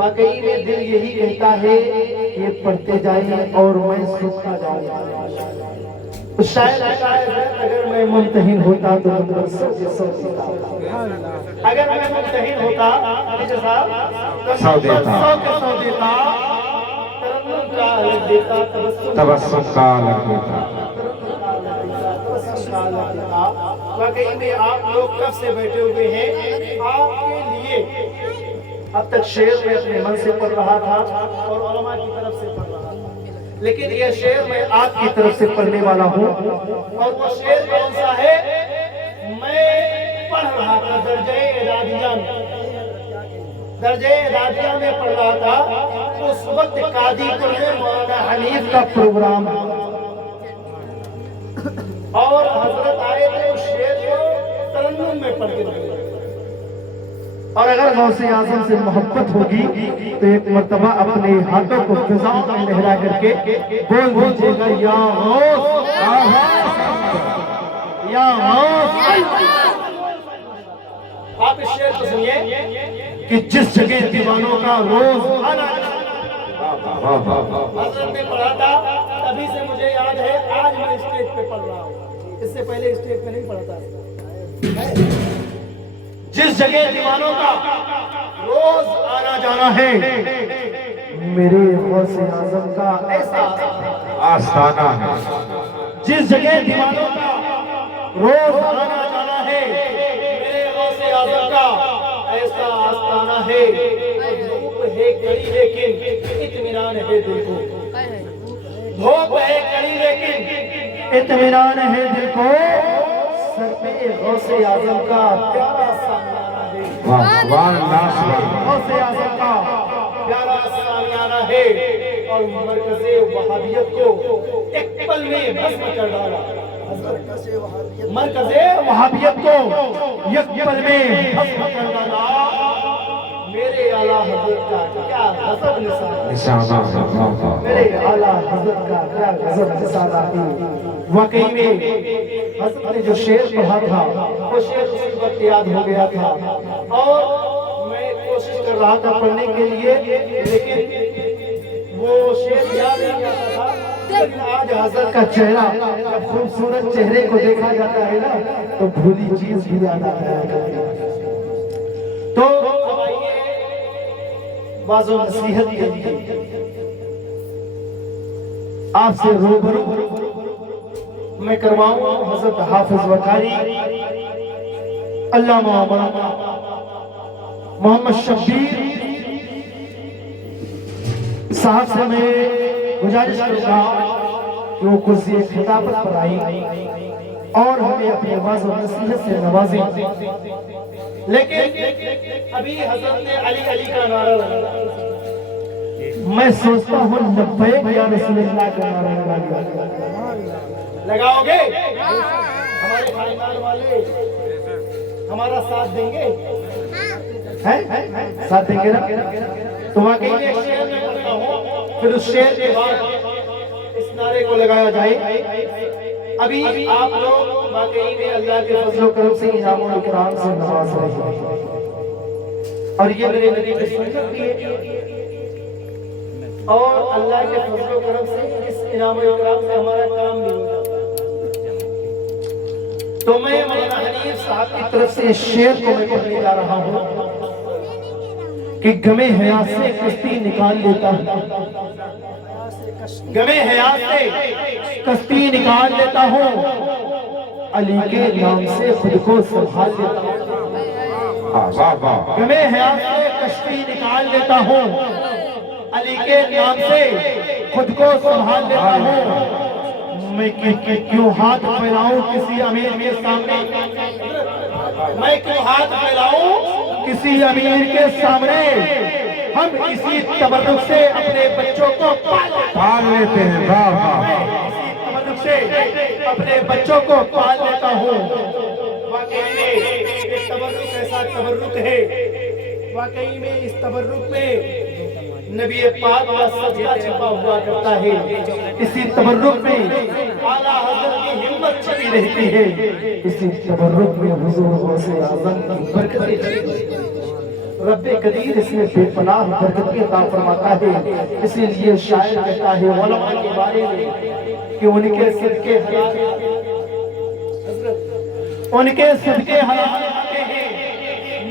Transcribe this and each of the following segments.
واقعی میں دل یہی کہتا ہے کہ پڑھتے جائیں اور میں سنتا جاؤں۔ شاید اگر میں ممتحن ہوتا تو مدرسوں کے سو دیتا، اگر میں ممتحن ہوتا تو سو دیتا، ترنم کا الگ دیتا، تبسم کا الگ دیتا۔ واقعی میں آپ لوگ کب سے بیٹھے ہوئے ہیں آپ کے لیے؟ اب تک شعر میں اپنے من سے پڑھ رہا تھا اور علماء کی طرف سے پڑھ رہا تھا، لیکن یہ شعر میں آپ کی طرف سے پڑھنے والا ہوں، اور وہ شعر کون سا ہے؟ میں پڑھ رہا تھا درجہ اعدادیہ میں پڑھ رہا تھا، اس وقت قاضی پور میں مولانا حنیف کا پروگرام، اور حضرت آئے تھے اس شعر کو ترنم میں پڑھ کے رکھے۔ اور اگر غوث اعظم سے محبت ہوگی تو ایک مرتبہ اپنے ہاتھوں کو فضاؤں میں لہرا کر کے بول دیجیے گا یا غوث، یا غوث۔ آپ اس شعر کو سنیے کہ جس جگہ دیوانوں کا روز آنا، حضرت نے پڑھا تھا، تبھی سے مجھے یاد ہے، آج میں اسٹیج پہ پڑھ رہا ہوں، اس سے پہلے اسٹیج پہ نہیں پڑھا تھا۔ جس جگہ دیوانوں کا روز آنا جانا ہے، میرے غوث اعظم کا ایسا آستانہ ہے۔ جس جگہ دیوانوں کا روز آنا جانا ہے، میرے غوث اعظم کا ایسا آستانہ ہے، دھوپ ہے کڑی لیکن اطمینان ہے دل کو، دھوپ ہے کڑی لیکن اطمینان ہے دل کو، سر پہ غوث اعظم کا پیارا سامیانہ ہے، غوث اعظم کا پیارا سامیانہ ہے، اور مرکز وہابیت کو ایک پل میں بھسم کر ڈالا، مرکز وہابیت کو یک پل میں بھسم کر ڈالا۔ میرے اعلیٰ حضرت کا کیا غضب نثارہ، میرے اعلیٰ حضرت کا کیا غضب نثارہ ہے۔ واقعی میں حضرت نے جو شعر پڑھا تھا وہ شعر اسی وقت یاد ہو گیا تھا، اور میں کوشش کر رہا تھا پڑھنے کے لیے، لیکن وہ شعر یاد نہیں آتا تھا۔ لیکن آج حضرت کا چہرہ، جب خوبصورت چہرے کو دیکھا جاتا ہے نا تو بھولی چیز بھی یاد آتا ہے۔ تو بعض نصیحت کے لیے آپ سے روبرو میں کرواؤں حضرت حافظ وقاری علامہ مولانا محمد شبیر صاحب سے میں گزارش کروں گا کہ وہ کرسی خطابت پر آئی اور ہمیں اپنی آواز و نصیحت سے نوازیں۔ لیکن ابھی حضرت نے علی علی کا نعرہ لگایا، میں سوچتا ہوں لبیک یا رسول اللہ کا نعرہ لگاؤ گے؟ ہمارے خاندان والے ہمارا ساتھ دیں گے؟ ساتھ دیں گے نا؟ تو واقعی میں ایک شعر میں پڑھتا ہوں، پھر اس شعر کے بعد اس نعرے کو لگایا جائے۔ ابھی آپ لوگ واقعی میں اللہ کے فضل و کرم سے انعام و اکرام سے نواز رہے ہیں، اور یہ میرے نبی کی سنت بھی ہے، اور اللہ کے فضل و کرم سے اس انعام و اکرام سے ہمارا کام بھی ہو جاتا ہے۔ تو میں مولانا حنیف صاحب کی طرف سے اس شعر کو میں پڑھنے جا رہا ہوں کہ غم حیات سے کشتی نکال لیتا ہوں، غم حیات سے کشتی نکال لیتا ہوں، علی کے نام سے خود کو سنبھال لیتا ہوں، غم حیات سے کشتی نکال لیتا ہوں، علی کے نام سے خود کو سنبھال لیتا ہوں۔ میں کیوں ہاتھ پھیلاؤں کسی امیر کے سامنے، میں کیوں ہاتھ پھیلاؤں کسی امیر کے سامنے، ہم اسی تبرک سے اپنے بچوں کو پال لیتے ہیں۔ اسی تبرک سے اپنے بچوں کو پال لیتا ہوں۔ واقعی میں یہ تبرک ایسا تبرک ہے، واقعی میں اس تبرک میں نبی پاک کا صدقہ چھپا ہوا کرتا ہے، اسی تبرک میں اعلیٰ حضرت کی ہمت چھپی رہتی ہے، اسی تبرک میں حضور غوث اعظم کی برکتیں چھپی رہتی ہیں۔ رب قدیر اس میں بے پناہ برکت عطا فرماتا ہے۔ اسی لیے شاعر کہتا ہے علماء کے بارے میں کہ ان کے صدقے حلال ان کے صدقے حلال آتے ہیں،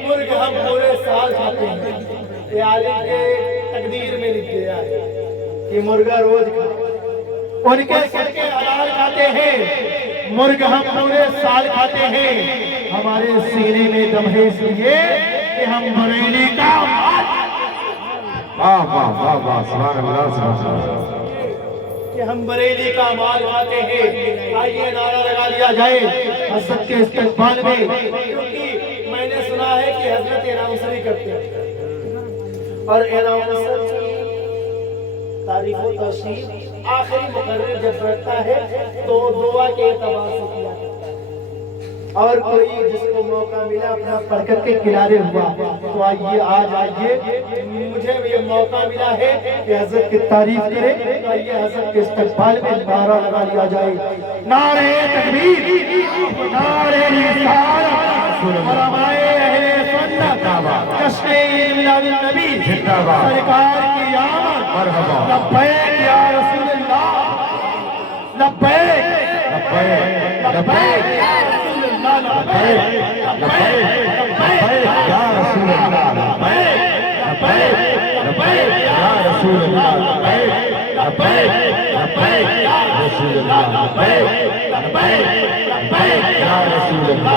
مرغ ہم پورے سال کھاتے ہیں۔ یہ عالم کے تقدیر میں لکھ گیا ہے کہ مرغا روز کھاتے ہیں، ان کے صدقے حلال کھاتے ہیں، مرغ ہم پورے سال کھاتے ہیں۔ ہمارے سینے میں دم ہے اس لیے کہ ہم بریلی کا مال واہ واہ واہ واہ سبحان اللہ سبحان اللہ کہ ہم بریلی کا مال کھاتے ہیں۔ آئیے نعرہ لگا لیا جائے حضرت کے استقبال میں، کیونکہ میں نے سنا ہے کہ حضرت اناؤنسری کرتے ہیں اور اناؤنسر کی تعریف و توصیف آخری مقرر جب بیٹھتا ہے تو دعا کے اعتبار سے کیا جاتا ہے، اور کوئی جس کو موقع ملا اپنا پڑھ کر کے کنارے ہوا تو آئیے آج آئیے مجھے بھی یہ موقع ملا ہے کہ حضرت کی تعریف کرے، آئیے حضرت کے استقبال میں نعرہ لگا لیا جائے، نعرہ تکبیر، نعرہ رسالت، علمائے اہل سنت، جشن عید میلاد النبی سرکار کی آمد، لبیک یا رسول اللہ، لبیک لبیک لبیک یا رسول اللہ، لبیک لبیک یا رسول اللہ، لبیک لبیک یا رسول اللہ، لبیک لبیک یا رسول اللہ، لبیک لبیک یا رسول اللہ،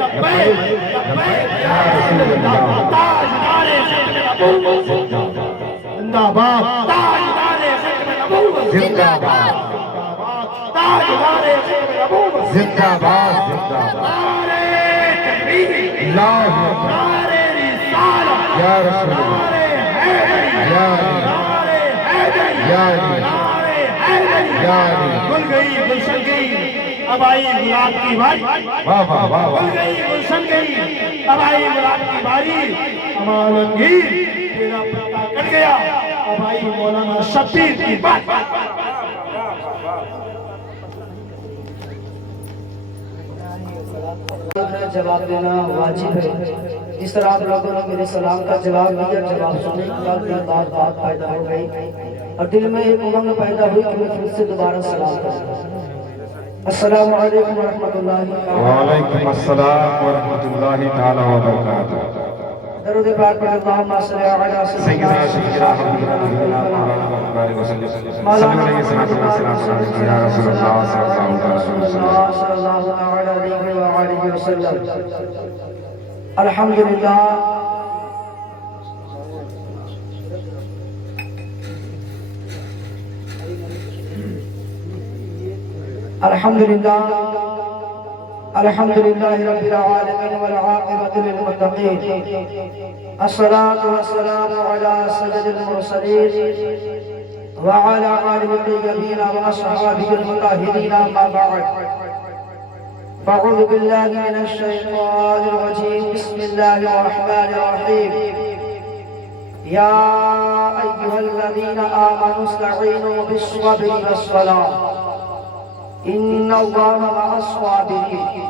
لبیک لبیک یا رسول اللہ۔ تاجدار ختم نبوت زندہ باد، تاجدار ختم نبوت زندہ باد تاجدار ختم نبوت زندہ باد زندہ باد نعرہ تکبیر، اللہ اکبر نعرہ رسالت، یا رسول اللہ نعرہ حیدری، یا علی نعرہ حیدری، یا علی نعرہ حیدری۔ یا علی گل گئی گلشن گئی اب آئی گلاب کی باری، واہ واہ واہ گل واہ گئی گلشن گئی اب آئی گلاب کی باری، عالمگیر تیرا پتا کٹ گیا اب آئی مولانا شبیر کی باری۔ جواب دینا واجب ہے، جس طرح آپ لوگوں نے میرے سلام کا جواب دیا، جواب سننے کے بعد دل بات پیدا ہو گئی اور دل میں ایک امنگ پیدا ہوئی کہ میں پھر سے دوبارہ سلام کروں۔ السلام علیکم ورحمۃ اللہ وعلیکم السلام ورحمۃ اللہ تعالی وبرکاتہ۔ درود پاک پر اللہم صلی علی سیدنا سیدنا حبیبنا نبینا مولانا محمد علیہ وسلم صلی اللہ علیہ وسلم یا رسول اللہ صلی اللہ علیہ وسلم۔ الحمدللہ الحمدللہ الحمدللہ رب العالمین والعاقبۃ للمتقین، الصلاة والسلام علی سید المرسلین وعلی آلہ الطیبین واصحابہ المطہرین، اما بعد فاعوذ باللہ من الشیطان الرجیم، بسم اللہ الرحمن الرحیم، یا ایہا الذین آمنوا استعینوا بالصبر والصلاة ان اللہ مع الصابرین،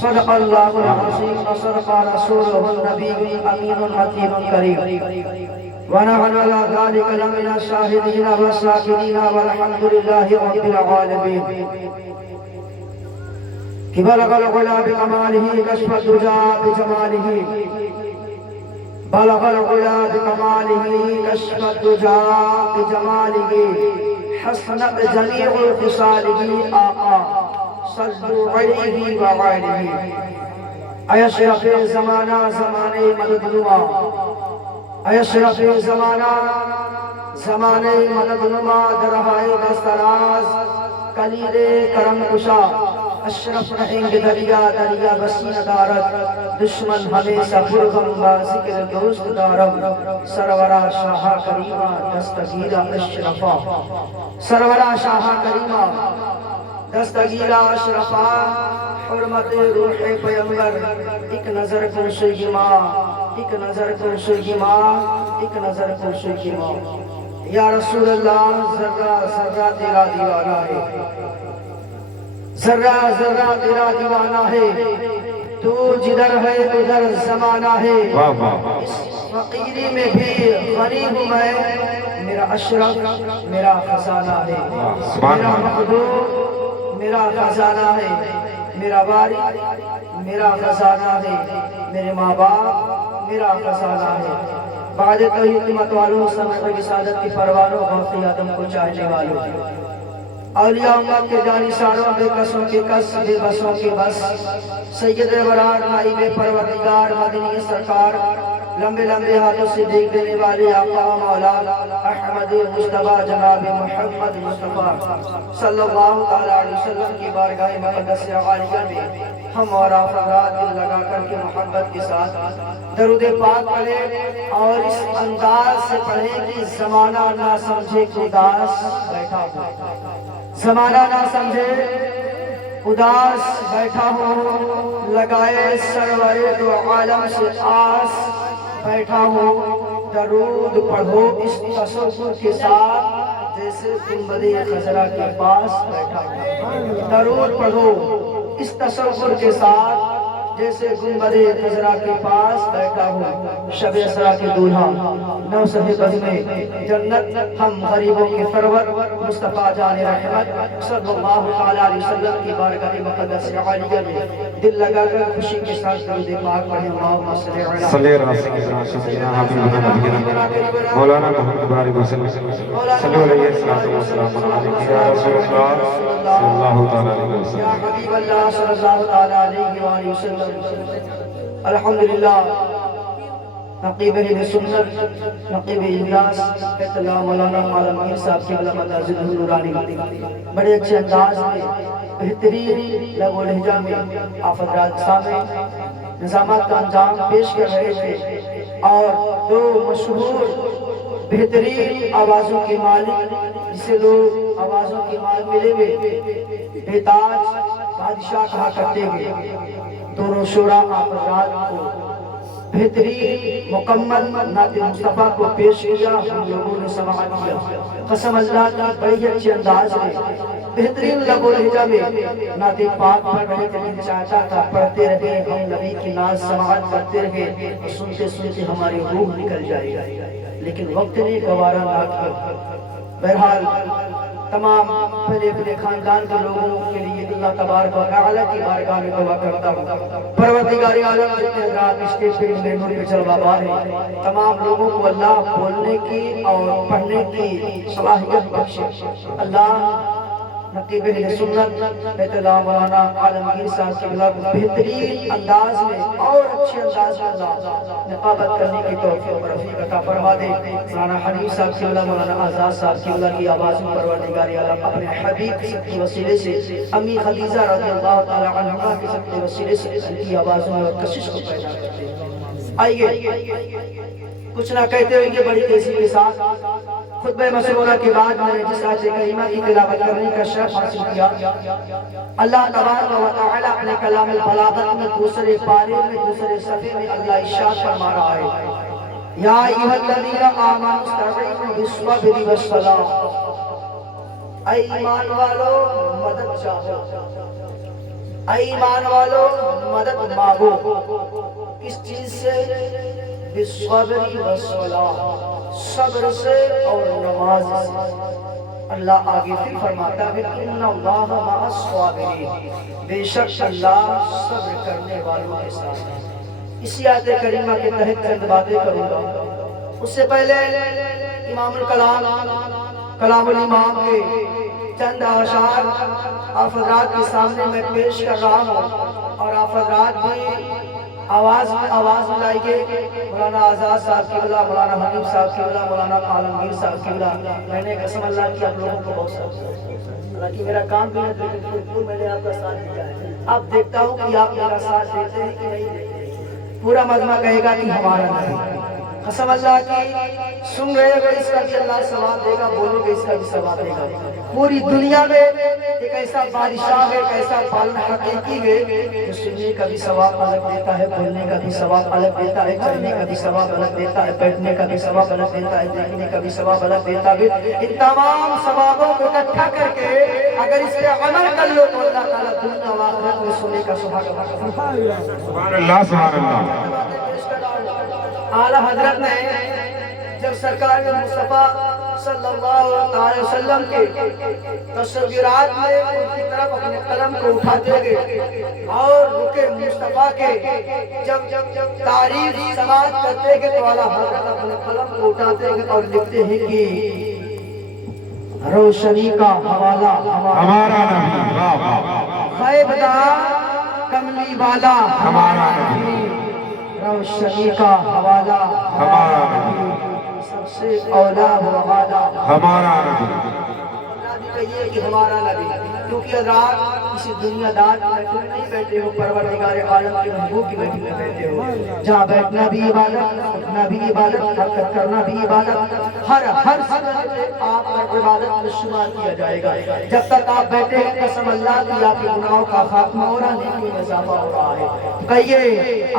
صدق اللہ العظیم وصدق رسولہ النبی الامین المتین الکریم، ونحن على ذلك لمن الشاہدین والشاکرین والحمد للہ رب العالمین۔ کہ بلغ العلا بکمالہ کشف الدجا بجمالہ، بلغ العلا بکمالہ کشف الدجا بجمالہ، حسنت جمیع خصالہ آقا صلوا علیہ وآلہ۔ اے اشرف زمانہ زمانے مدد نما، اے اشرف زمانہ زمانے مدد نما، درہائے دستراز کلید کرم کشا، اشرف رحیم دریا دریا وسیع دارت، دشمن ہمیشہ پرغم با ذکر دوست دارم، سرورہ شاہ کریمہ دستگیرہ اشرفا، سرورہ شاہ کریمہ دستگیرہ اشرفا، حرمت روح پیمبر، ایک نظر کرشی ماں، ایک نظر کرشی ماں، ایک نظر کرشی ماں۔ یا رسول اللہ ذرہ ذرہ تیرا دیوانہ ہے، ذرہ ذرہ تیرا دیوانہ ہے، تو جدھر ہے ادھر زمانہ ہے، واہ واہ، اس فقیری میں بھی غنی ہوں میں، میرا اشرف میرا خزانہ ہے، سبحان میرا اللہ، مخدوم میرا خزانہ ہے، میرا وارث میرا خزانہ ہے، میرے ماں باپ میرا خزانہ ہے۔ بعد توحید مت والوں، سمت کی سعادت کی پروانوں، غوث آدم کو چاہنے والوں، اولیاء اللہ کے جانشانوں، بے کسوں کے کس، بے بسوں کے بس، سید برار نائب پروردگار مدنی سرکار، لمبے لمبے ہاتھوں سے دیکھ دینے والے آقا مولا احمد مصطفیٰ جناب محمد مصطفیٰ صلی اللہ علیہ وسلم کی بارگاہ مقدس عالیہ میں ہم اور آپ حضرات دل لگا کر کے محبت کے ساتھ درود پاک پڑھیں، اور اس انداز سے پڑھیں کہ زمانہ نہ سمجھے کہ اداس بیٹھا ہوں، زمانہ نہ سمجھے اداس بیٹھا ہوں، لگائے سرور دو عالم سے آس بیٹھا ہوں، درود پڑھو اس تصور کے ساتھ جیسے گنبد خضرا کے پاس بیٹھا ہوں، درود پڑھو اس تصور کے ساتھ جیسے گنبد خضرا کے پاس بیٹھا ہوں، شب اسرا کے دولہا نوسہ بزم جنت، ہم غریبوں کے سرور مصطفیٰ جان رحمت صلی اللہ علیہ وسلم کی بارگاہ مقدس عالیہ میں دل لگا کر خوشی کے ساتھ درود پاک پڑھیں۔ اللہم صلی علی صلی اللہ علیہ وسلم، مولانا محمد بارک وسلم، صلی علیہ وسلم، یا رسول اللہ صلی اللہ تعالیٰ علیہ یا وسلم۔ حبیب اللہ صلی اللہ تعالیٰ علیہ وآلہ وسلم۔ الحمدللہ، نقیب اہل سنت، نقیب اجلاس اللہ مولانا عالمگیر صاحب کی علامت عزیز نورانی بڑے اچھے انداز میں، بہترین لب و لہجہ میں آپ حضرات سامنے نظامات کا انجام پیش کر رہے تھے، اور دو مشہور بہترین آوازوں کے مالک، جسے لوگ آوازوں کے ملے میں بے تاج بادشاہ کہا کرتے ہیں، دونوں شعراء آپ حضرات کو بہترین مکمل نعت مصطفیٰ کو پیش کیا، ہم لوگوں نے سماعت کیا۔ قسم اللہ کا بڑی اچھے انداز میں، بہترین لب و لہجہ میں نعت پاک پڑھ رہے تھے، دل چاہتا تھا پڑھتے رہے، ہم نبی کی ناز سماعت کرتے رہے، اور سنتے سنتے ہماری روح نکل جائے گا، لیکن وقت نے گوارا نہ کیا۔ بہرحال تمام پہلے اپنے خاندان کے لوگوں کے لیے اللہ تبارک و تعالیٰ کی بارگاہ میں دعا کرتا ہوں، پروردگار عالم جتنے حضرات اسٹیج پہ مہمون پہ چلوا بار ہیں، تمام لوگوں کو اللہ بولنے کی اور پڑھنے کی صلاحیت بخشے۔ اللہ نقیب اہل سنت بیت اللہ مولانا عالمگیر صاحب کے بلا کو بہترین انداز میں اور اچھے انداز میں اللہ نقابت کرنے کی توفیق و رفیق عطا فرما دے۔ مولانا حنیف صاحب کے بلا، مولانا آزاد صاحب کے بلا کی آواز میں پروردگار عالم اپنے حبیب کے صدقے وسیلے سے، امی خدیجہ رضی اللہ تعالی عنہا کے صدقے وسیلے سے ان کی آوازوں میں اور کشش کو پیدا کرتے ہیں۔ آئیے کچھ نہ کہتے ہوئے کہ بڑی تیزی کے ساتھ خطبہ مسرورہ کے بعد میں نے جس آیت کریمہ کی تلاوت کرنے کا شرف حاصل کیا، اللہ تبارک و تعالی اپنے کلام البلاغت میں دوسرے پارے میں دوسرے صفحے میں اللہ ارشاد فرما رہا ہے، یا ایھا الذین آمنوا استعینوا بالصبر والصلاۃ، اے ایمان والو مدد چاہو، اے ایمان والو مدد مانگو، کس چیز سے؟ بالصبر والصلاۃ، صبر سے اور نماز سے۔ اللہ آگے پھر فرماتا ہے ان اللہ مع الصابرین، بے شک اللہ صبر کرنے والوں کے ساتھ ہے۔ اسی آیت کریمہ کے تحت چند باتیں کروں گا، اس سے پہلے امام الکلام کلام الامام کے چند اشعار آپ حضرات کے سامنے میں پیش کر رہا ہوں، اور آپ حضرات بھی آواز ملائیے۔ مولانا آزاد صاحب کی بلا، مولانا حنیف صاحب کی بلا، مولانا عالمگیر صاحب کی بلا، میں نے قسم اللہ کی آپ لوگوں کو بہت ساتھ، حالانکہ میرا کام بھی ہے، میں نے آپ کا ساتھ دیا ہے، اب دیکھتا ہوں کہ آپ میرا ساتھ دیتے ہیں کہ نہیں دیتے۔ پورا مجمع کہے گا کہ ہمارا نہیں، قسم اللہ کی سن رہے ہو اس کا بھی اللہ ثواب دے گا، بولو گے اس کا بھی ثواب دے گا۔ پوری دنیا میں ایک ایسا بادشاہ ہے، ایک ایسا پالنا حقیقی ہے جو سننے کا بھی ثواب الگ دیتا ہے، بولنے کا بھی ثواب الگ دیتا ہے، چلنے کا بھی ثواب الگ دیتا ہے، بیٹھنے کا بھی ثواب الگ دیتا ہے، دیکھنے کا بھی ثواب الگ دیتا ہے۔ ان تمام ثوابوں کو اکٹھا کر کے اگر اس پہ عمل کر لو تو اللہ تعالیٰ دنیا و آخرت میں سننے کا سبحان اللہ سبحان اللہ۔ اعلیٰ حضرت نے جب سرکار مصطفیٰ صلی اللہ علیہ وسلم کے تصورات میں ان کی طرف اپنے قلم کو اٹھاتے گئے اور رکے مصطفیٰ کے جب تعریف سماعت کرتے گئے تو اعلیٰ حضرت اپنے قلم کو اٹھاتے گئے اور لکھتے ہیں کہ روشنی کا حوالہ ہمارا نبی، واہ واہ، غیب داں کملی والا ہمارا نبی، روشنی کا حوالہ ہمارا نبی، سب سے اولا و اعلیٰ ہمارا نبی۔ کہیے کہ ہمارا نبی، کیونکہ حضرات کسی دنیا دار کی بیٹھے نہیں بیٹھے ہو، پروردگار عالم کے محبوب کی بیٹھے میں بیٹھے ہو، جہاں بیٹھنا بھی عبادت، اٹھنا بھی عبادت، حرکت کرنا بھی عبادت، ہر سجدے پہ آپ کا عبادت میں شمار کیا جائے گا۔ جب تک آپ بیٹھے ہیں قسم اللہ کی آپ کے گناہوں کا خاتمہ ہو رہا، نیکی میں اضافہ ہو رہا ہے۔ کہیے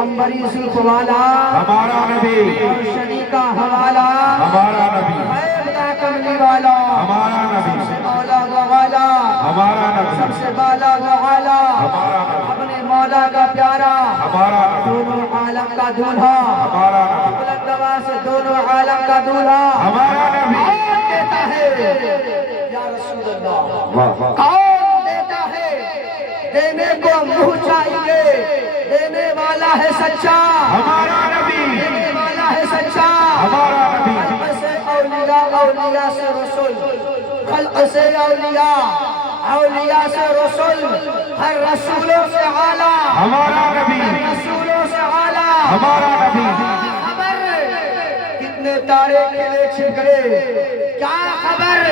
انبری زلف والا ہمارا نبی، روشنی کا حوالہ ہمارا نبی، غیب داں کملی والا ہمارا نبی، مولا و والا ہمارا نبی، سب سے بالا و اعلیٰ ہمارا نبی، اپنے مولا کا پیارا ہمارا نبی، دونوں عالم کا دولہا ہمارا نبی، بلند آواز سے دونوں عالم کا دولہا ہمارا نبی، کون دیتا ہے یا رسول اللہ؟ واہ واہ، کون دیتا ہے؟ دینے کو منہ چاہیے، دینے والا ہے سچا، ہمارا نبی، دینے والا ہے سچا، ہمارا نبی، خلق سے اولیاء، اولیاء سے رسول، خلق سے اولیاء، اولیاء سے رسول، ہر رسولوں سے اعلیٰ، ہمارا نبی، رسولوں سے اعلیٰ، ہمارا نبی، خبر کتنے تارے کھلے چھپ گئے، کیا خبر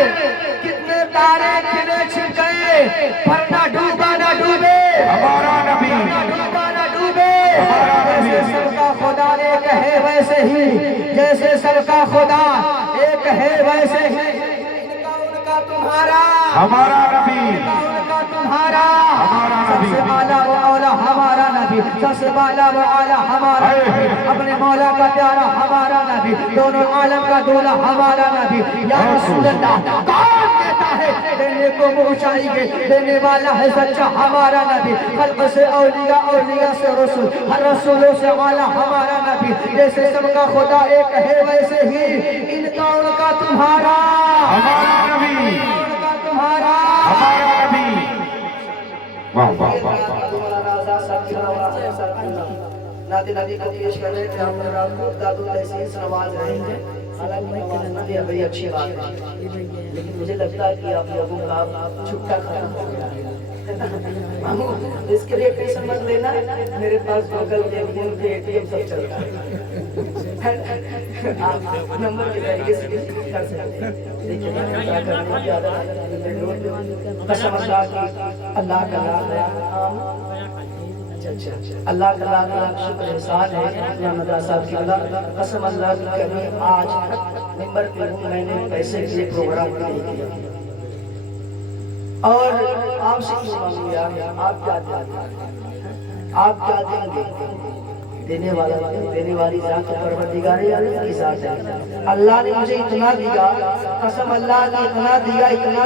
کتنے تارے کھلے چھپ گئے، پر نہ ڈوبا نہ ڈوبے، ہمارا نبی، نہ ڈوبا نہ ڈوبے، ہمارا نبی، جیسے سب کا خدا ایک ہے ویسے ہی، جیسے سب کا خدا ایک ہے ویسے ہی، ان کا تمہارا، ہمارا نبی، ان کا تمہارا، ہمارا سب نبی، سے اعلیٰ و اولا ہمارا نبی، سب سے بالا و اعلیٰ ہمارا نبی، اپنے مولا کا پیارا ہمارا نبی، دونوں عالم کا دولا ہمارا نبی، یا رسول اللہ کون دیتا ہے؟ دینے کو منہ چاہیے، دینے والا ہے سچا ہمارا نبی، خلق سے اولیاء، اولیاء سے رسول، ہر رسولوں سے اعلیٰ ہمارا نبی، جیسے سب کا خدا ایک ہے ویسے ہی، ان کا تمہارا، ہمارا نبی، ان کا تمہارا، ہمارا نبی، واہ واہ واہ واہ، نادی نبی کو پیش کر رہے تھے، ہم نے رات کو داد التحسین سے نواز رہے ہیں، حالانکہ کہنا بھی بڑی اچھی بات ہے، لیکن مجھے لگتا ہے کہ آپ لوگوں کا چھٹا کھانا ہو گیا ہے، اس کے لیے ٹینشن مت لینا، میرے پاس Google Pay, PhonePe, A T M سب چلتا ہے، آپ نمبر کے ذریعے سے بھی کر سکتے ہیں، دیکھیے کیا کرنے کی عادت ہے، قسم اللہ کی، اللہ کا نام، اللہ کا لاکھ لاکھ شکر احسان ہے احمد صاحب کی اللہ، قسم اللہ کی کبھی آج تک ممبر پہ ہوں میں نے پیسے کے لیے پروگرام نہیں کیا، اور آپ سے کیوں مانگوں یار، آپ کیا دیں گے، آپ کیا دیں گے؟ دینے والا، دینے والی ذات پروردگار عالم کی ذات ہے، اللہ نے مجھے اتنا دیا، قسم اللہ نے اتنا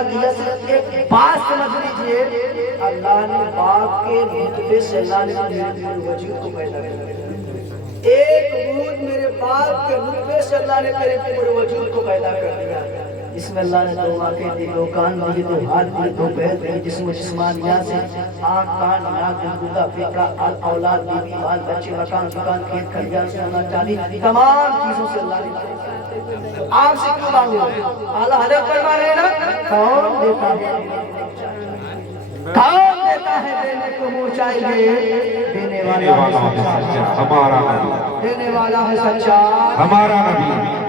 دیا، صرف ایک بات سمجھ لیجئے، اللہ نے باپ کے نطفے سے اللہ نے میرے وجود کو پیدا کیا، ایک بوند میرے باپ کے نطفے سے اللہ نے میرے پورے وجود کو پیدا کر دیا، اس میں اللہ نے دو آنکھیں دی، دو کان دیے، دو ہاتھ دیے، دو پیر دیے، جسم و جسمانیات سے آنکھ، کان، ناک، گودا، پھیپڑا، اولاد، بیوی، بال بچے، مکان، دکان، کھیت، کھلیان، سونا، چاندی، تمام چیزوں سے اللہ نے، آپ سے کیوں مانگو؟ اعلیٰ حضرت فرما رہے ہیں نا، کون دیتا ہے؟ کون دیتا ہے؟ دینے کو منہ چاہیے، دینے والا ہے سچا، ہمارا نبی، دینے والا ہے سچا، ہمارا نبی،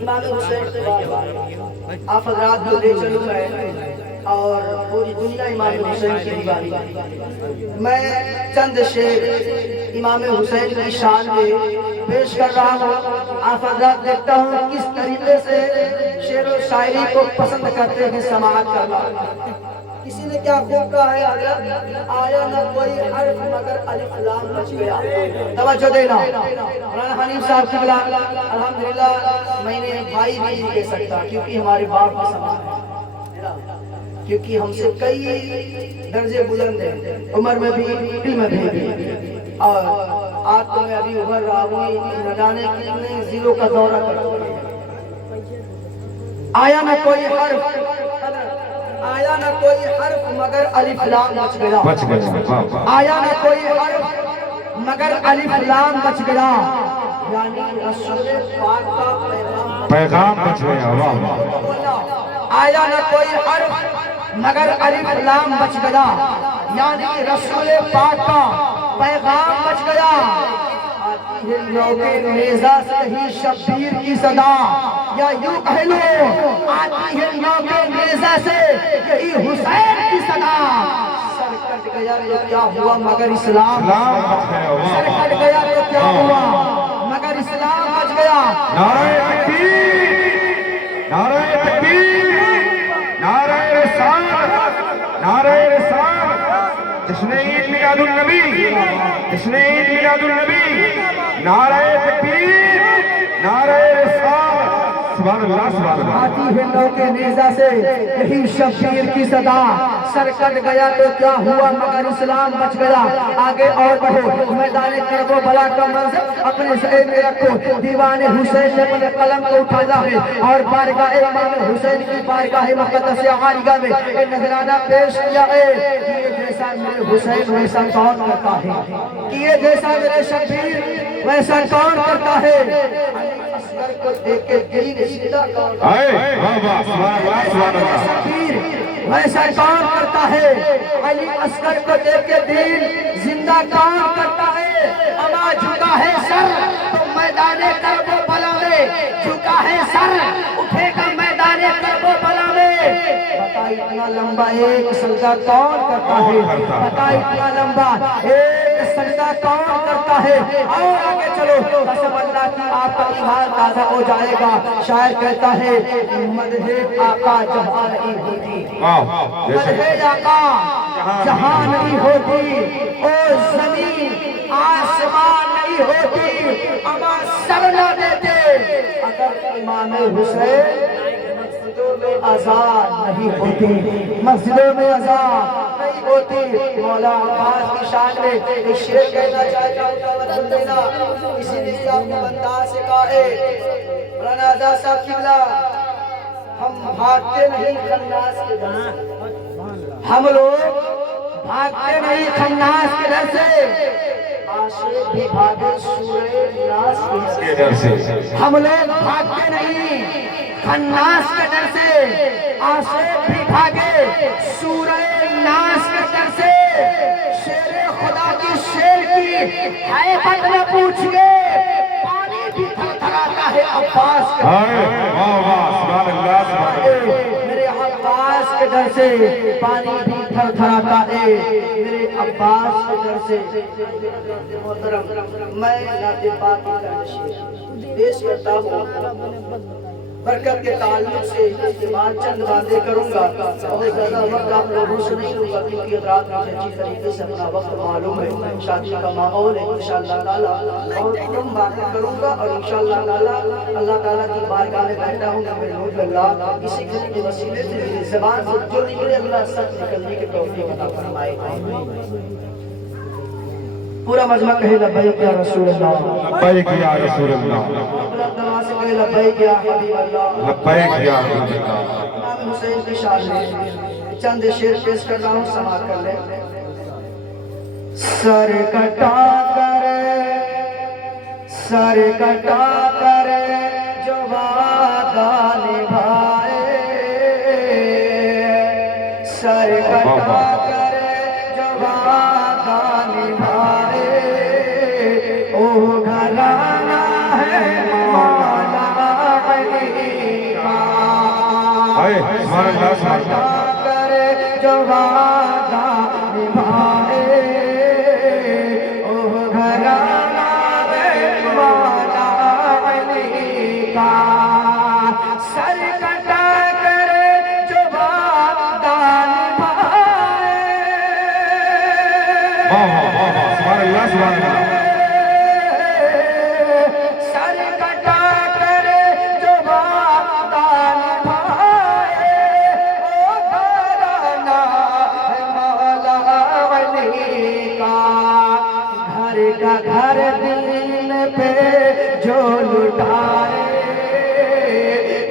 امام حسین کے بعد آپ حضرات کو لے چلوں میں، اور پوری دنیا امام حسین کی دیوانی، میں چند شعر امام حسین کی شان میں پیش کر رہا ہوں۔ آپ حضرات دیکھتا ہوں کس طریقے سے شعر و شاعری کو پسند کرتے ہیں سماعت کرنا۔ کسی نے کیا خوب کہا ہے حضرت، آیا نہ کوئی حرف مگر الف لام بچ گیا۔ توجہ دینا مولانا حنیف صاحب کی بلا الحمدللہ میں نے بھائی بھی نہیں کہہ سکتا کیونکہ ہمارے باپ کا سمان ہے، کیونکہ ہم سے کئی درجے بلند ہیں، عمر میں بھی علم میں بھی، اور آج تو میں ابھی ابھر رہا ہوں، نہ جانے کتنے ضلعوں کا دورہ کر چکے ہیں۔ آیا نہ کوئی حرف، آیا نہ کوئی حرف مگر الف لام بچ گیا، بچ گیا، آیا نہ کوئی حرف مگر الف لام بچ گیا، یعنی رسول پاک کا پیغام بچ گیا، واہ واہ، آیا نہ کوئی حرف مگر الف لام بچ گیا، یعنی رسول پاک کا پیغام بچ گیا۔ لوگے نیزہ سے ہی شبیر کی صدا، یا یوں کہہ لو آتی ہے لوگے نیزہ سے یہی حسین کی صدا۔ سر کٹ گیا تو کیا ہوا مگر اسلام، سر کٹ گیا تو کیا ہوا مگر اسلام بچ گیا۔ نعرہ تکبیر، نعرہ تکبیر، نعرہ رسالت، نعرہ رسالت، جشن عید میلاد النبی، جشن عید میلاد النبی، نعرہ تکبیر، نعرہ رسالت، سبحان اللہ سبحان اللہ۔ آتی ہے لوگے نیزہ سے یہی شبیر کی صدا، سر کٹ گیا تو کیا ہوا مگر اسلام بچ گیا۔ آگے اور بڑھو، میدان کرب و بلا کا منظر اپنے ذہن میں رکھو، دیوان حسین نے اپنے قلم کو اٹھایا ہے اور بارگاہ امام حسین کی بارگاہ مقدس عالیہ میں ایک نذرانہ پیش کیا ہے۔ کیے جیسا میرے حسین ویسا کون کرتا ہے، کیے جیسا میرے شبیر ویسا کون کرتا ہے، اصغر کو دیکھ کے دین زندہ کون کرتا ہے، شبیر ویسا کون کرتا ہے، علی اصغر کو دیکھ کے دین زندہ کون کرتا ہے۔ اما جھکا ہے سر تو میدان کرب و بلا میں، جھکا ہے سر اٹھے گا میدان کرب و بلا میں۔ بتا اتنا لمبا ایک سجدہ کون کرتا ہے، بتا اتنا لمبا ایک سجدہ کون کرتا ہے۔ اور آگے چلو، قسم اللہ کی آپ کا ایمان تازہ ہو جائے گا۔ شاعر کہتا ہے مدح آقا جہاں نہیں ہوتی، مدح آقا جہاں نہیں ہوتی، او زمین آسمان نہیں ہوتی، اما سر نہ دیتے اگر امام حسین مسجدوں میں اذان نہیں ہوتی، مسجدوں میں اذان نہیں ہوتی۔ مولا عباس کی شان میں ایک شعر کہنا چاہتا ہوں، کسی نے اپنے بندہ سے کہا ہے، مولانا آزاد صاحب قبلہ، ہم بھاگتے نہیں خناس کے در سے، ہم لوگ بھاگتے نہیں خناس کے در سے، عاشق بھی بھاگے سورہ ناس کے در سے، ہم لوگ بھاگتے نہیں خناس کے در سے، عاشق بھی بھاگے سورہ ناس کے در سے۔ شیر خدا کی شیر کی حیبت نہ پوچھئے، پانی بھی تھر تھراتا ہے عباس کے میرے عباس کے در سے، پانی بھی تھر تھراتا ہے میرے عباس کے در سے۔ محترم، میں نعت پاک کی ترجیح پیش کرتا ہوں، برکت کے تعلق سے اس کے بعد چند باتیں کروں گا، بہت زیادہ وقت آپ لوگوں سے نہیں لوں گا کیونکہ رات مجھے اچھی طریقے سے اپنا وقت معلوم ہے، شادی کا ماحول ہے انشاءاللہ تعالیٰ، اور کم باتیں کروں گا اور انشاءاللہ تعالیٰ اللہ تعالیٰ کی بارگاہ میں بیٹھا ہوں کہ میں نور اللہ اسی کے وسیلے سے میری زبان سے جو نکلے اللہ سچ نکلنے کے توفیق عطا فرمائے۔ پورا مجمع کہے لبیک یا رسول اللہ، لبیک یا رسول اللہ، سے کہے لبیک یا حبیب اللہ، لبیک یا حبیب اللہ۔ امام حسین کی شان میں چند شعر پیش کر رہا ہوں، سماعت کر لیں۔ سر کٹا کر جو وعدہ نبھائے، سر کٹا کر جو وعدہ نبھائے، او گھرانہ ہے مولا علی کا، سر کٹا کر جو وعدہ نبھائے، او گھرانہ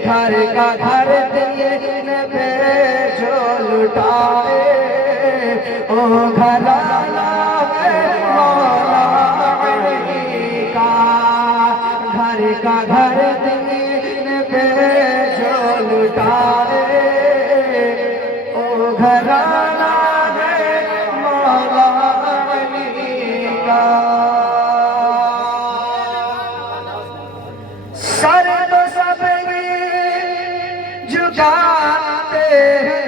گھر کا گھر دین پہ جو لٹائے او گھرانہ ہے مولا علی کا، گھر کا گھر دین پہ جو لٹائے او گھرانہ ہے مولا علی کا۔ سر تو سب جھکاتے ہیں،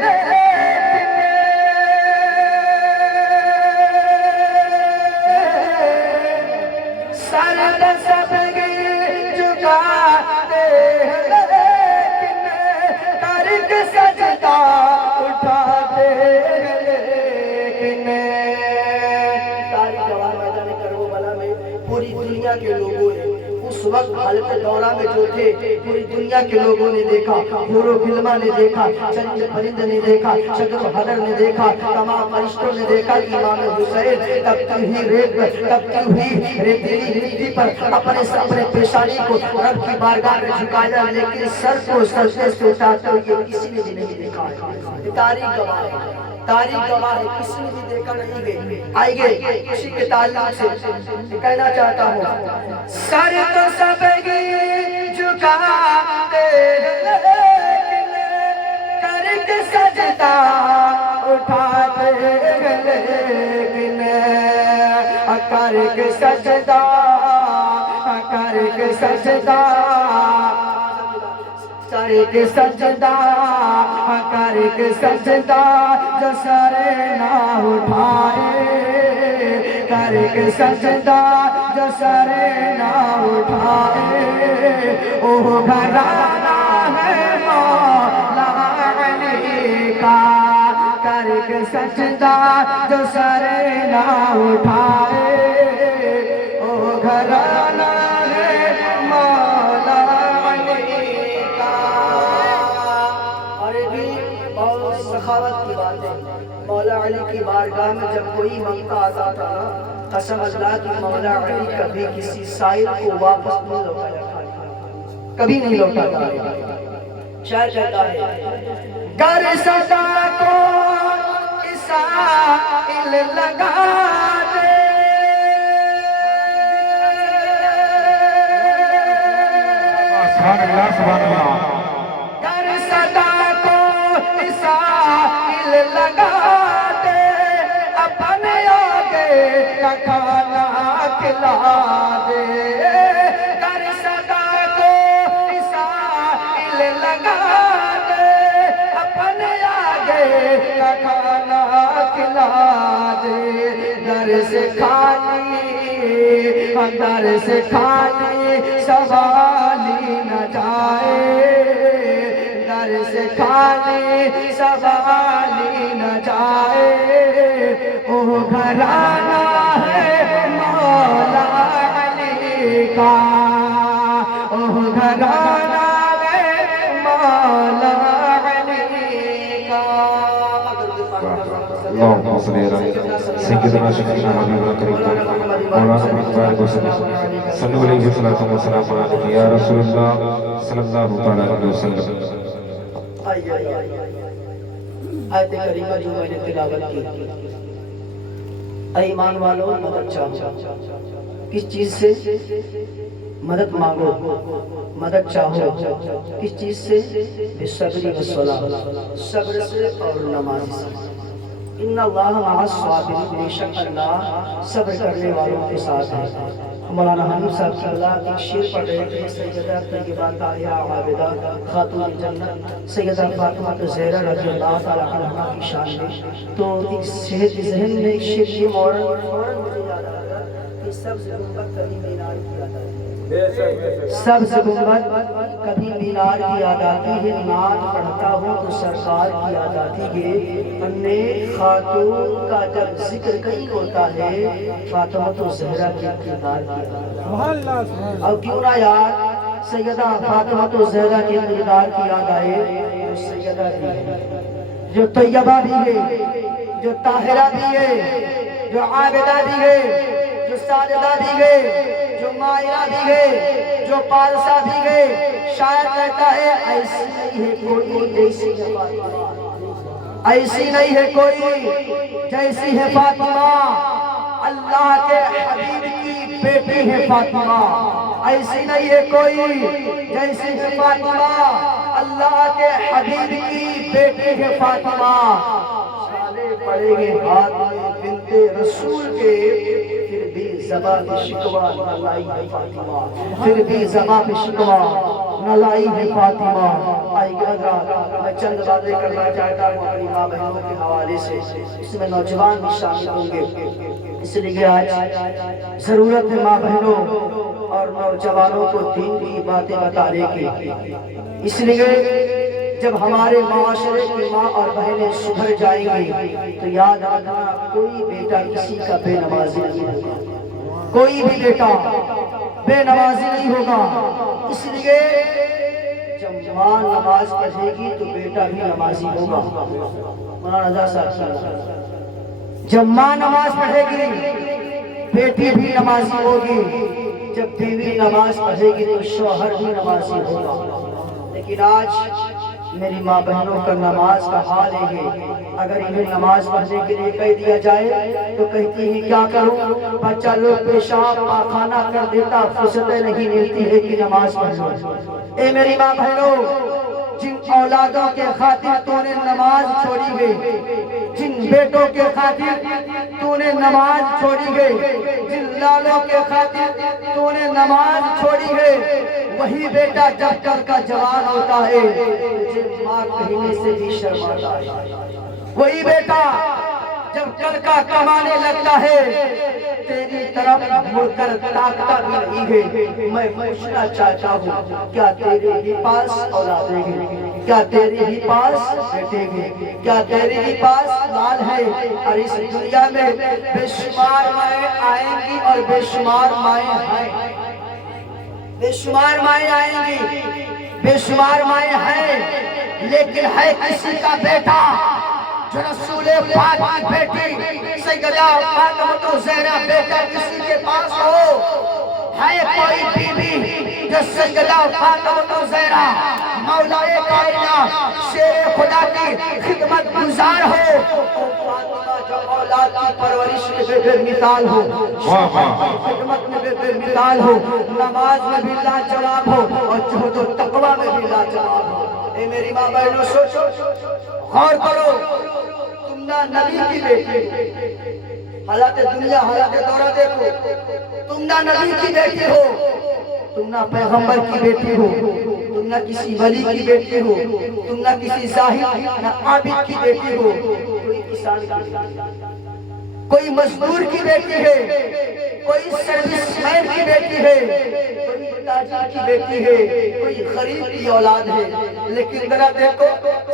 سر تو سب جھکاتے ہیں، لیکن ترک سجدہ اٹھاتے ہیں، لیکن تاریخ جوان میدان کربلا میں پوری دنیا کے لوگوں نے اس وقت حالت دورہ میں جو تھے، پوری دنیا کے لوگوں نے دیکھا، نور و غلما نے دیکھا، چند پرند نے دیکھا، شجر و حجر نے دیکھا، تمام فرشتوں نے دیکھا کہ امام حسین تبتی ہوئی ریتیلی مٹی پر اپنے پیشانی کو رب کی بارگاہ میں جھکایا، لیکن سر کو سجدے سے اٹھاتے ہوئے کسی نے بھی نہیں دیکھا۔ تاریخ گواہ ہے، تاریخ گواہ ہے، کسی نے بھی دیکھا نہیں گئے۔ آئیے اسی کے تعلق سے کہنا چاہتا ہوں، سر تو سب جھکاتے ہیں، لیکن کر کے سجدہ اٹھاتے ہیں، لیکن کر کے سجدہ، کر کے سجدہ، کر کے سجدہ، کر کے سجدہ، جو سر نہ اٹھائے، کر کے سجدہ جو سر نہ اٹھائے، او گھرانہ ہے مولا علی کا، کر کے سجدہ جو سر نہ اٹھائے، او گھرانہ ہے مولا علی کا۔ اور یہ بھی بہت سخاوت کی بات ہے، مولا علی کی بارگاہ میں جب کوئی منگتا آتا تھا نا، قسم اللہ کی مولا علی کبھی کسی سائل کو واپس نہیں لوٹایا، کبھی نہیں لوٹاتا۔ شاعر کہتا ہے، گر صدا کو سائل لگا دے، سبحان اللہ سبحان اللہ۔ گر صدا کو سائل لگا دے، اپنے آگے کا کھانا کھلا دے، گر صدا کو سائل لگا دے، اپنے آگے کا کھانا کھلا دے، در سے خالی، در سے خالی سوالی نہ جائے، در سے خالی سوالی نہ جائے، او گھرانہ ہے مولا علی کا، او گھرانہ ہے مولا علی کا۔ اللهم صل على سيدنا شفيعنا حبيبنا كريمنا مولانا محمد وسلم صلوا عليه الصلاة والسلام عليك يا رسول الله صلى الله تعالى عليه وسلم۔ آیت کریمہ جو میں نے تلاوت کی، اے ایمان والو مدد چاہو، کس چیز سے مدد مانگو، مدد چاہو کس چیز سے؟ بالصبر والصلاۃ، صبر سے اور نماز سے۔ ان اللہ مع الصابرین، بے شک اللہ صبر کرنے والوں کے ساتھ ہے۔ مولانا حنیف صاحب کی اللہ ایک شعر پڑھ رہے تھے، سیدہ طیبہ طاہرہ عابدہ خاتون جنت سیدہ فاطمہ زہرا رضی اللہ تعالی عنہا کی شان میں، تو ایک ذہن میں ایک شعر کی فوراً مجھے یاد آ گیا کہ سبز گنبد کبھی مینار کی یاد آتی ہے، سبز گنبد کبھی مینار کی یاد آتی ہے، نعت پڑھتا ہوں تو سرکار کی یاد آتی ہے، نیک خاتون کا جب ذکر کہیں ہوتا ہے فاطمہ زہرا کے کردار کی یاد آتی ہے۔ اور کیوں نہ یاد سیدہ فاطمہ زہرا کے کردار کی یاد آئے، جو سیدہ بھی ہے، جو طیبہ بھی ہے، جو طاہرہ بھی ہے، جو عابدہ بھی ہے، جو ساجدہ بھی ہے، جو مائرہ بھی ہے، جو پارسا بھی گئے شاعر کہتا ہے ایسی نہیں ہے کوئی جیسی ہے فاطمہ، ایسی نہیں ہے کوئی جیسی ہے فاطمہ، اللہ کے حبیب کی بیٹی ہے فاطمہ، ایسی نہیں ہے کوئی جیسی ہے فاطمہ، اللہ کے حبیب کی بیٹی ہے فاطمہ، چھالے پڑیں گے ہاتھ میں بنت رسول کے، پھر بھی زبان پہ شکوہ نہ لائی ہے فاطمہ، پھر بھی زبان پہ شکوہ نہ لائی ہے فاطمہ۔ آئی حضرات میں چند باتیں کرنا چاہتا ہوں اپنی ماں بہنوں کے حوالے سے، اس میں نوجوان بھی شامل ہوں گے، اس لیے آج ضرورت ہے ماں بہنوں اور نوجوانوں کو دین کی باتیں بتانے کی، اس لیے جب ہمارے معاشرے کی ماں اور بہنیں سدھر جائیں گی تو یاد رکھنا کوئی بیٹا کسی کا بے نمازی نہیں ہوگا، کوئی بھی بیٹا بے نمازی نہیں ہوگا، اس لیے جب ماں نماز پڑھے گی تو بیٹا بھی نمازی ہوگا۔ مولانا رضا صاحب جب ماں نماز پڑھے گی بیٹی بھی نمازی ہوگی، جب بیوی نماز پڑھے گی تو شوہر بھی نمازی ہوگا۔ لیکن آج میری ماں بہنوں کا نماز کا حال ہے، اگر انہیں نماز پڑھنے کے لیے کہہ دیا جائے تو کہتی ہیں کیا کروں، بچہ لوگ پیشاب پاخانہ کر دیتا، فرصتیں نہیں ملتی ہے کہ نماز پڑھوں۔ اے میری ماں بہنوں، جن اولادوں کے خاطر تو نے نماز چھوڑی گئی، جن بیٹوں کے خاطر تو نے نماز چھوڑی گئی، جن لالوں کے خاطر تو نے نماز چھوڑی گئی، وہی بیٹا جب کل کا جوان ہوتا ہے تجھے ماں کہنے سے بھی شرماتا ہے، وہی بیٹا جب کل کا کمانے لگتا ہے تیری طرف مڑ کر تاکتا بھی نہیں ہے۔ میں پوچھنا چاہتا ہوں کیا تیرے ہی پاس اولادیں ہیں، کیا تیرے ہی پاس بیٹے ہیں، کیا تیرے ہی پاس لال ہے؟ اور اس دنیا میں بے شمار مائیں آئیں گی اور بے شمار مائیں ہیں، بے شمار مائیں آئیں گی، بے شمار مائیں ہیں، لیکن ہے کسی کا بیٹا جو رسول پاک کی بیٹی سیدہ فاطمہ الزہرا بیٹا کسی کے پاس ہو؟ ہے کوئی بیوی جو سیدہ فاطمہ الزہرا مولا کائنات شیر خدا کی خدمت گزار ہو؟ فاطمہ جو اولاد کی پرورش میں بے مثال ہو، خدمت میں بے مثال ہو، نماز میں بھی لاجواب ہو اور جہد و تقوی میں بھی لاجواب ہو۔ اے میری ماں بہنوں سوچو، غور کرو، تم نہ نبی کی بیٹی، حالات دنیا حالات دورہ دیکھو، تم نہ نبی کی بیٹی ہو، تم نہ پیغمبر کی بیٹی ہو، تم نہ کسی ولی کی بیٹی ہو، تم نہ کسی زاہد نہ عابد کی بیٹی ہو، کوئی کسان کی بیٹی، کوئی مزدور کی بیٹی ہے، کوئی سروس مین کی بیٹی ہے، کوئی تاجر کی بیٹی ہے، کوئی غریب کی اولاد ہے، لیکن ذرا دیکھو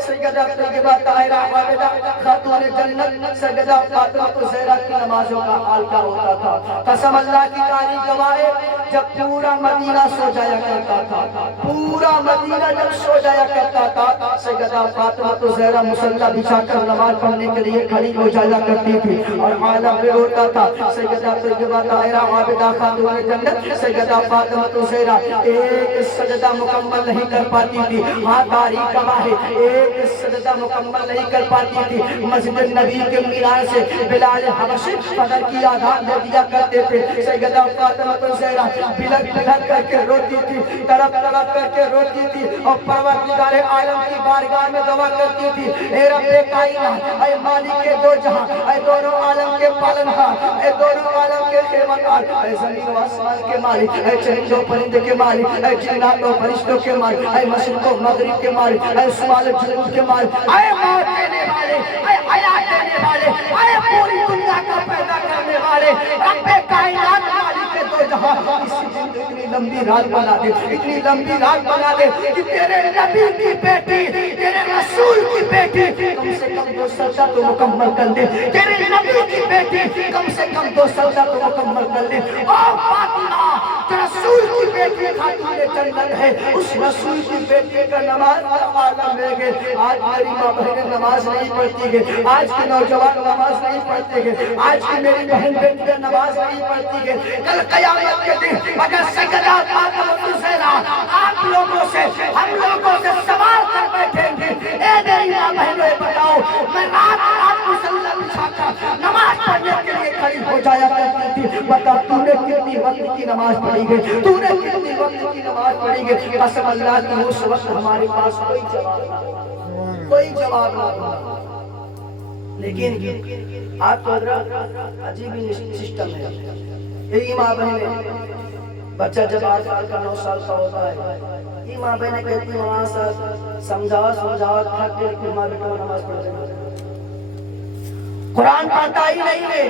سیدہ طیبہ طاہرہ عابدہ خاتون جنت سیدہ فاطمہ الزہرا کی نمازوں کا حال کیا ہوتا تھا۔ قسم اللہ کی تعریف گواہ ہے، جب پورا مدینہ سو جایا کرتا تھا، پورا مدینہ جب سو جایا کرتا تھا، سیدہ فاطمہ الزہرا مصلی بچھا کر نماز پڑھنے کے لیے کھڑی ہو جایا کرتی تھی اور عالم میں روتا تھا۔ سیدہ طیبہ طاہرہ عابدہ خاتون جنت سیدہ فاطمہ الزہرا ایک سجدہ مکمل نہیں کر پاتی تھی، ہاں تاریخ گواہ ہے، ایک سجدہ مکمل نہیں کر پاتی تھی۔ مسجد نبی کے مینار سے بلال حبشی فجر کی آذان دے دیا کرتے تھے، سیدہ فاطمہ الزہرا بلک بلک کر کے روتی تھی، تڑپ تڑپ کر کے روتی تھی اور پروردگار عالم کی بارگاہ میں دعا کرتی تھی، اے رب کائنات، اے مالک دو جہاں، اے دونوں عالم کے پالنہار، اے دونوں عالم کے خدمتگار، اے زمین و آسمان کے مالک، اے چرند و پرند کے مالک، اے جنات و فرشتوں کے مالک، اے مشرق و مغرب کے مالک، اے شمال و جنوب کے مالک، اے موت دینے والے، اے حیات دینے والے، اے پوری دنیا کا پیدا کرنے والے، رب کائنات مالک دو جہاں، اس زندگی اتنی لمبی رات بنا دے، اتنی لمبی رات بنا دے کہ تیرے نبی کی بیٹی، تیرے رسول کی بیٹی کم سے کم 2 سجدہ تو مکمل کر دے، تیرے نبی کی بیٹی کم سے کم 2 سجدہ تو مکمل کر دے۔ او فاطمہ کے رسول کی بیٹی خاتون جنت ہے، اس رسول کی بیٹی کا نماز کا عالم لے گئے. آج میری ماں بہنیں نماز نہیں پڑھتی ہے، آج کے نوجوان نماز نہیں پڑھتے ہیں، آج کی میری بہن بیٹیاں نماز نہیں پڑھتی ہے. کل قیامت کے دن اگر سجدہ آدم و حسینہ آپ لوگوں سے ہم لوگوں سے سوال کر بیٹھیں گے، اے میری ماں بہنیں بتاؤ، میں رات رات مصلی بچھا کر نماز پڑھنے کے لیے کھڑی ہو جایا کرتی تھی، بتا تو نے کتنی وقت کی نماز پڑھی ہے، تو نے کتنی وقت کی نماز پڑھی ہے. قسم اللہ کی اس وقت ہمارے پاس کوئی جواب نہ، کوئی جواب نہ. لیکن آپ تو حضرت عجیب ہی سسٹم ہے. یہی ماں بہنیں بچہ جب 8 سال کا 9 سال کا ہوتا ہے، یہ ماں بہنیں کہتی ہیں وہاں سے سمجھاوا تھک کے کہ ماں بیٹا نماز پڑھ رہے قرآن پڑھتا ہی نہیں ہے،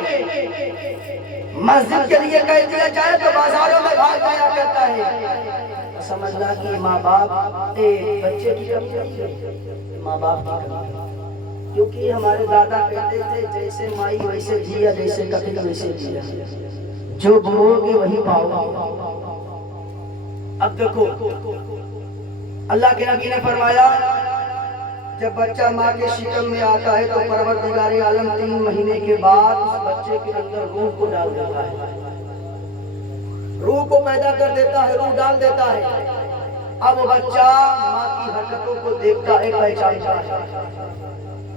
مسجد کے لیے کہہ دیا جائے تو بازاروں میں بھاگ جایا کرتا ہے. سمجھنا کہ ماں باپ بچے کی کمی نہیں ہے، ماں باپ کی کمی ہے. کیونکہ ہمارے دادا کہتے تھے جیسے مائی ویسے جیا، جیسے کٹل ویسے جیا، جو بولو گے وہی پاؤ گے. اب دیکھو اللہ کے نبی نے فرمایا جب بچہ ماں کے شکم میں آتا ہے تو پروردگار عالم 3 مہینے کے بعد اس بچے کے اندر روح کو ڈال دیتا ہے، روح کو پیدا کر دیتا ہے، روح ڈال دیتا ہے. اب بچہ ماں کی حرکتوں کو دیکھتا ہے،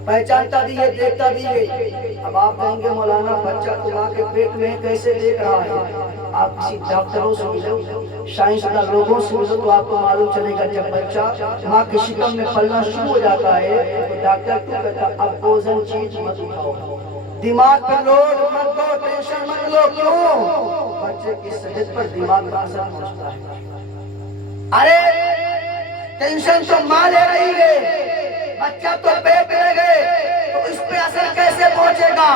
پہچانتا بھی ہے، دیکھتا بھی ہے. اب آپ کہیں گے مولانا بچہ تو ماں کے پیٹ میں کیسے دیکھ رہا ہے؟ آپ کسی ڈاکٹروں سے ملو، سائنسداں لوگوں سے ملو تو آپ کو معلوم چلے گا. جب بچہ ماں کے شکم میں پلنا شروع ہو جاتا ہے تو ڈاکٹر کیوں کہتا ہے اب کوزن چیز مت اٹھاؤ، دماغ پر لوڈ مت دو، ٹینشن مت لو. کیوں؟ بچے کی صحت پر دماغ کا اثر پہنچتا ہے. ارے ٹینشن تو ماں لے رہی ہے، بچہ تو پیٹ لے گئے تو اس پہ اثر کیسے پہنچے گا؟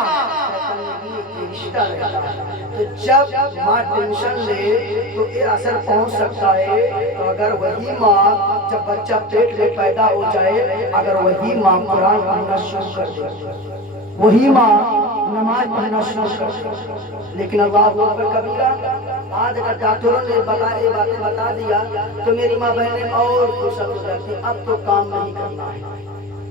تو جب ماں ٹینشن لے تو یہ اثر پہنچ سکتا ہے. تو اگر وہی ماں جب بچہ پیٹ میں پیدا ہو جائے، اگر وہی ماں قرآن پڑھنا شروع کر دے، وہی ماں نماز پڑھنا شروع کر دے، لیکن اللہ اکبر کبیرہ آج اگر ڈاکٹروں نے یہ باتیں بتا دیا تو میری ماں بہنیں اور خوش ہو جاتی، اب تو کام نہیں کرنا ہے،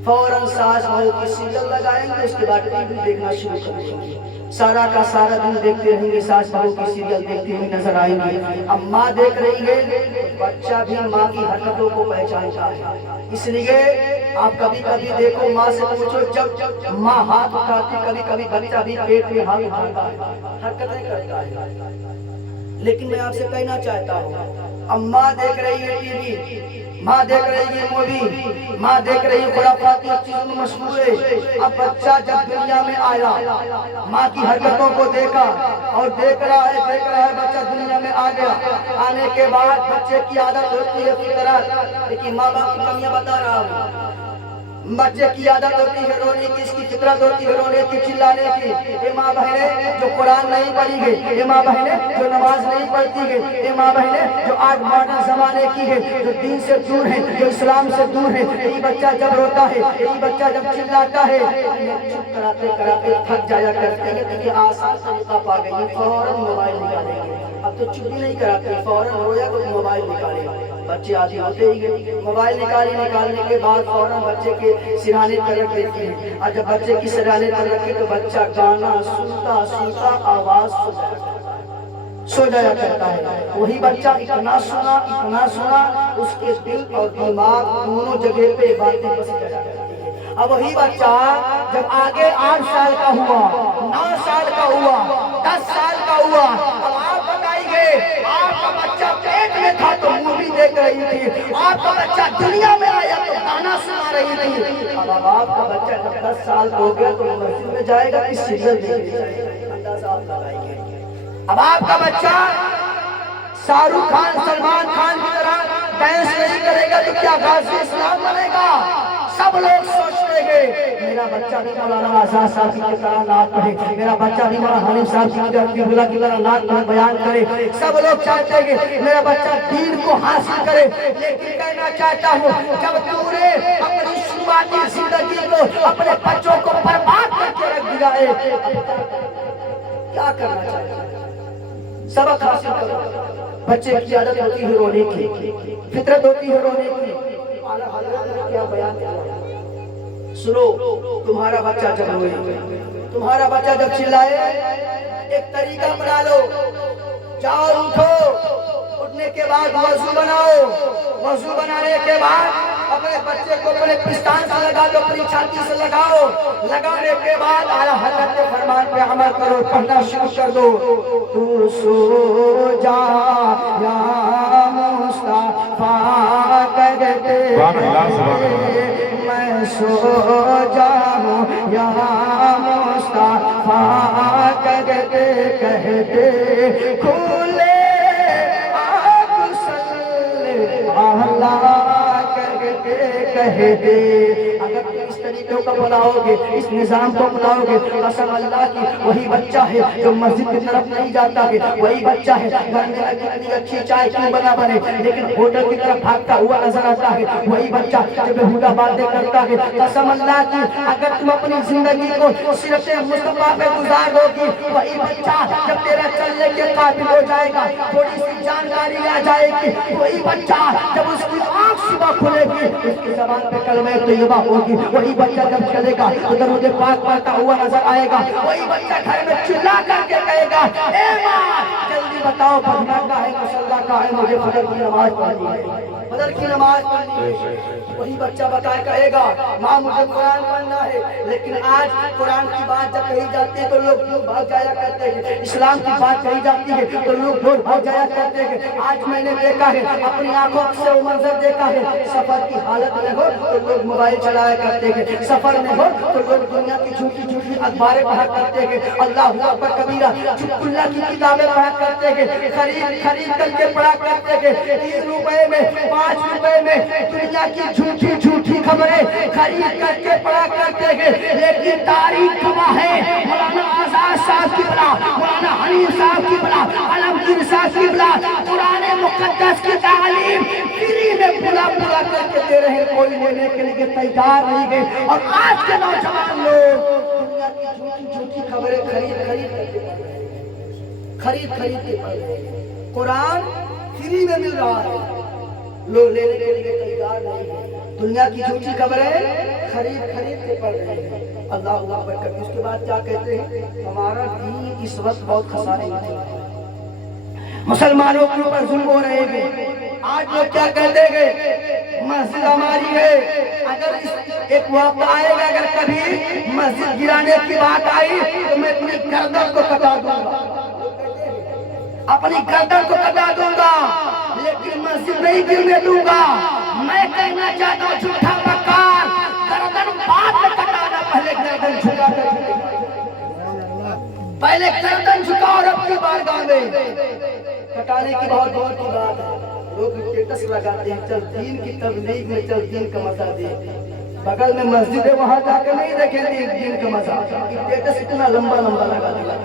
فوراً ساس بہو کی سیریل لگائیں گے، اس کے بعد ٹی وی دیکھنا شروع کر دیں گے، سارا کا سارا دن دیکھتے رہیں گے، ساس بہو کی سیریل دیکھتے ہوئے نظر آئیں گے. اب ماں دیکھ رہی ہے، بچہ بھی ماں کی حرکتوں کو پہچانتا ہے. اس لیے آپ کبھی کبھی دیکھو، ماں سے پوچھو جب ماں ہاتھ اٹھاتی، کبھی کبھی بچہ بھی پیٹ میں ہاتھ اٹھاتا ہے، حرکتیں کرتا ہے. لیکن میں آپ سے کہنا چاہتا ہوں، اب ماں دیکھ رہی ہے ٹی وی، ماں دیکھ رہی ہے مووی، ماں دیکھ رہی ہے خرافاتی چیزوں میں مشغول ہے. اب بچہ جب دنیا میں آیا، ماں کی حرکتوں کو دیکھا اور دیکھ رہا ہے بچہ دنیا میں آ گیا. آنے کے بعد بچے کی عادت ہوتی ہے فطرت، لیکن ماں باپ کی کمیاں بتا رہا ہوں. بچے کی عادت ہوتی ہے رونے کی، اس کی فطرت ہوتی ہے رونے کی، چلانے کی. اے ماں بہنیں جو قرآن نہیں پڑھی گئی، اے ماں بہنیں جو نماز نہیں پڑھتی گئی، اے ماں بہنیں جو آج ماڈرن زمانے کی ہے، جو دین سے دور ہے، جو اسلام سے دور ہے، یہی بچہ جب روتا ہے، یہی بچہ جب چلاتا ہے، چپ کراتے کراتے تھک جایا کرتے ہیں. کیونکہ آسان طریقہ پا گئی، فوراً موبائل نکالیں گے. اب تو چپ بھی نہیں کراتے، فوراً رویا تو موبائل نکالیں گے. بچے آدھی ہوتے ہی گئے، موبائل نکالنے کے بعد فوراً بچے کے سرہانے پر رکھ دیتی ہے. اور جب بچے کی سرہانے پر رکھے تو بچہ گانا سنتا آواز سو جایا کرتا ہے. وہی بچہ اتنا سنا اس کے دل اور دماغ دونوں جگہ پہ باتیں بس جایا کرتی ہے. اب وہی بچہ جب آگے 8 سال کا ہوا، 9 سال کا ہوا، 10 سال کا ہوا، اب آپ بتائیے آپ کا بچہ پیٹ میں تھا تو مووی دیکھ رہی تھی، آپ کا بچہ دنیا میں آیا تو گانا سنا رہی تھی. اب آپ کا بچہ جب 10 سال ہو گیا تو مسجد میں جائے گا کہ سیریل دیکھنے جائے گا؟ اندازہ آپ لگائیے. اب آپ کا بچہ شاہ رخ خان، سلمان خان کی طرح ڈانس نہیں کرے گا تو کیا غازی اسلام بنے گا؟ سب لوگ سوچتے ہیں میرا بچہ بھی مولانا آزاد صاحب کی طرح نعت پڑھے، میرا بچہ بھی مولانا حنیف صاحب کی طرح نعت پڑھے، بیان کرے. سب لوگ چاہتے ہیں کہ میرا بچہ دین کو حاصل کرے. لیکن کہنا چاہتا ہوں جب تم نے اپنی شروعاتی زندگی کو، اپنے بچوں کو برباد کر کے رکھ دیا ہے، کیا کرنا چاہتے ہیں؟ سبق حاصل کرو. بچے کی عادت ہوتی ہے رونے کی، فطرت ہوتی ہے رونے کی. اعلیٰ حضرت نے کیا بیان کیا؟ سنو، تمہارا بچہ جب روئے، تمہارا بچہ جب چلائے، ایک طریقہ بنا لو. جاؤ اٹھو، اٹھنے کے بعد وضو بناؤ، وضو بنانے کے بعد اپنے بچے کو اپنے پستان سے لگا دو، اپنی چھاتی سے لگاؤ. لگانے کے بعد اعلیٰ حضرت کے فرمان پہ عمل کرو، پڑھنا شروع کر دو. تو سو جا یا مصطفیٰ کرتے میں سو جاؤں یا مصطفیٰ کرتے کہتے کھولے آپ صلی اللہ کرتے کہتے. اگر تم اس طریقے کو بناؤ گے، اس نظام کو بناؤ گے، قسم اللہ کی وہی بچہ ہے جو مسجد کی طرف نہیں جاتا ہے، وہی بچہ ہے گھر میں کتنی اچھی چائے کیوں بنا بنے لیکن ہوٹل کی طرف بھاگتا ہوا نظر آتا ہے، وہی بچہ جو بےہودہ باتیں کرتا ہے. قسم اللہ کی اگر تم اپنی زندگی کو سیرت مصطفیٰ پہ گزار دو گی، وہی بچہ جب تیرا چلنے کے قابل ہو جائے گا، تھوڑی سی جانکاری آ جائے گی، وہی بچہ جب اس کی آنکھ صبح کھلے گی، اس کی زبان پہ کلمہ طیبہ ہوگی، وہی بچہ جب چلے گا تو درود پاک پڑھتا ہوا نظر آئے گا. وہی بچہ گھر میں چلا کر کے کہے گا اے ماں جلدی بتاؤ پڑھنا کا ہے مصلی کا ہے، مجھے فجر کی نماز پڑھنی ہے، فجر کی نماز پڑھنی ہے. وہی بچہ بتائے کہے گا ماں مجھے قرآن پڑھنا ہے. لیکن آج قرآن کی بات جب کہی جاتی ہے تو لوگ بھاگ جایا کرتے ہیں، اسلام کی بات کہی جاتی ہے تو لوگ بھاگ جایا کرتے ہیں. آج میں نے دیکھا ہے، اپنی آنکھوں سے وہ منظر دیکھا ہے، سفر کی حالت میں ہو تو لوگ موبائل چلایا کرتے ہیں، سفر میں ہو تو لوگ دنیا کی جھوٹی جھوٹی اخباریں پڑھا کرتے ہیں، اللہ اکبر کبیرہ اللہ کی کتابیں پڑھا کرتے ہیں، خرید کر کے پڑھا کرتے ہیں. 3 روپے میں 5 روپے میں دنیا کی جھوٹی جھوٹی خبریں خرید کر کے پڑھا کرتے ہیں. لیکن تاریخ گواہ ہے، مولانا آزاد صاحب کی بلا، مولانا حنیف صاحب کی بلا، علمگیر صاحب کی بلا، قرآن مقدس کی تعلیم فری میں پلا پلا کر کے دے رہے، کوئی لینے کے لیے تیار نہیں گئے. اور آج کے نوجوان لوگ دنیا کی جھوٹی جھوٹی خبریں خرید کے پڑھ رہے ہیں. قرآن فری میں مل رہا ہے، لوگ لینے کے لیے تیار نہیں ہیں. دنیا کی جھوٹی خبریں خرید کے پڑھ رہے ہیں. اللہ اکبر کرتے اس کے بعد کیا کہتے ہیں؟ ہمارا دین اس وقت بہت خسارے میں ہے، مسلمانوں کے اوپر ظلم ہو رہے ہیں. آج لوگ کیا کہتے ہیں؟ مسجد ہماری ہے. اگر ایک وقت آئے گا اگر کبھی مسجد گرانے کی بات آئی تو میں اپنی گردن کو کٹا دوں گا، اپنی گردن کو کٹا دوں گا، لیکن مسجد نہیں گرنے دوں گا. میں کہنا چاہتا ہوں جھوٹا مکار، گردن بعد میں کٹانا، پہلے گردن جھکا کر، پہلے گردن جھکا اور اپنی بارگاہ میں کٹانے کی بہت دور کی بات ہے. لوگ اسٹیٹس لگاتے ہیں چل دین کی تبلیغ میں چل دین کا مزہ دے، بغل میں مسجد ہے وہاں جا کے نہیں دیکھیں دین کا مزہ. اسٹیٹس اتنا لمبا لمبا لگا دیا.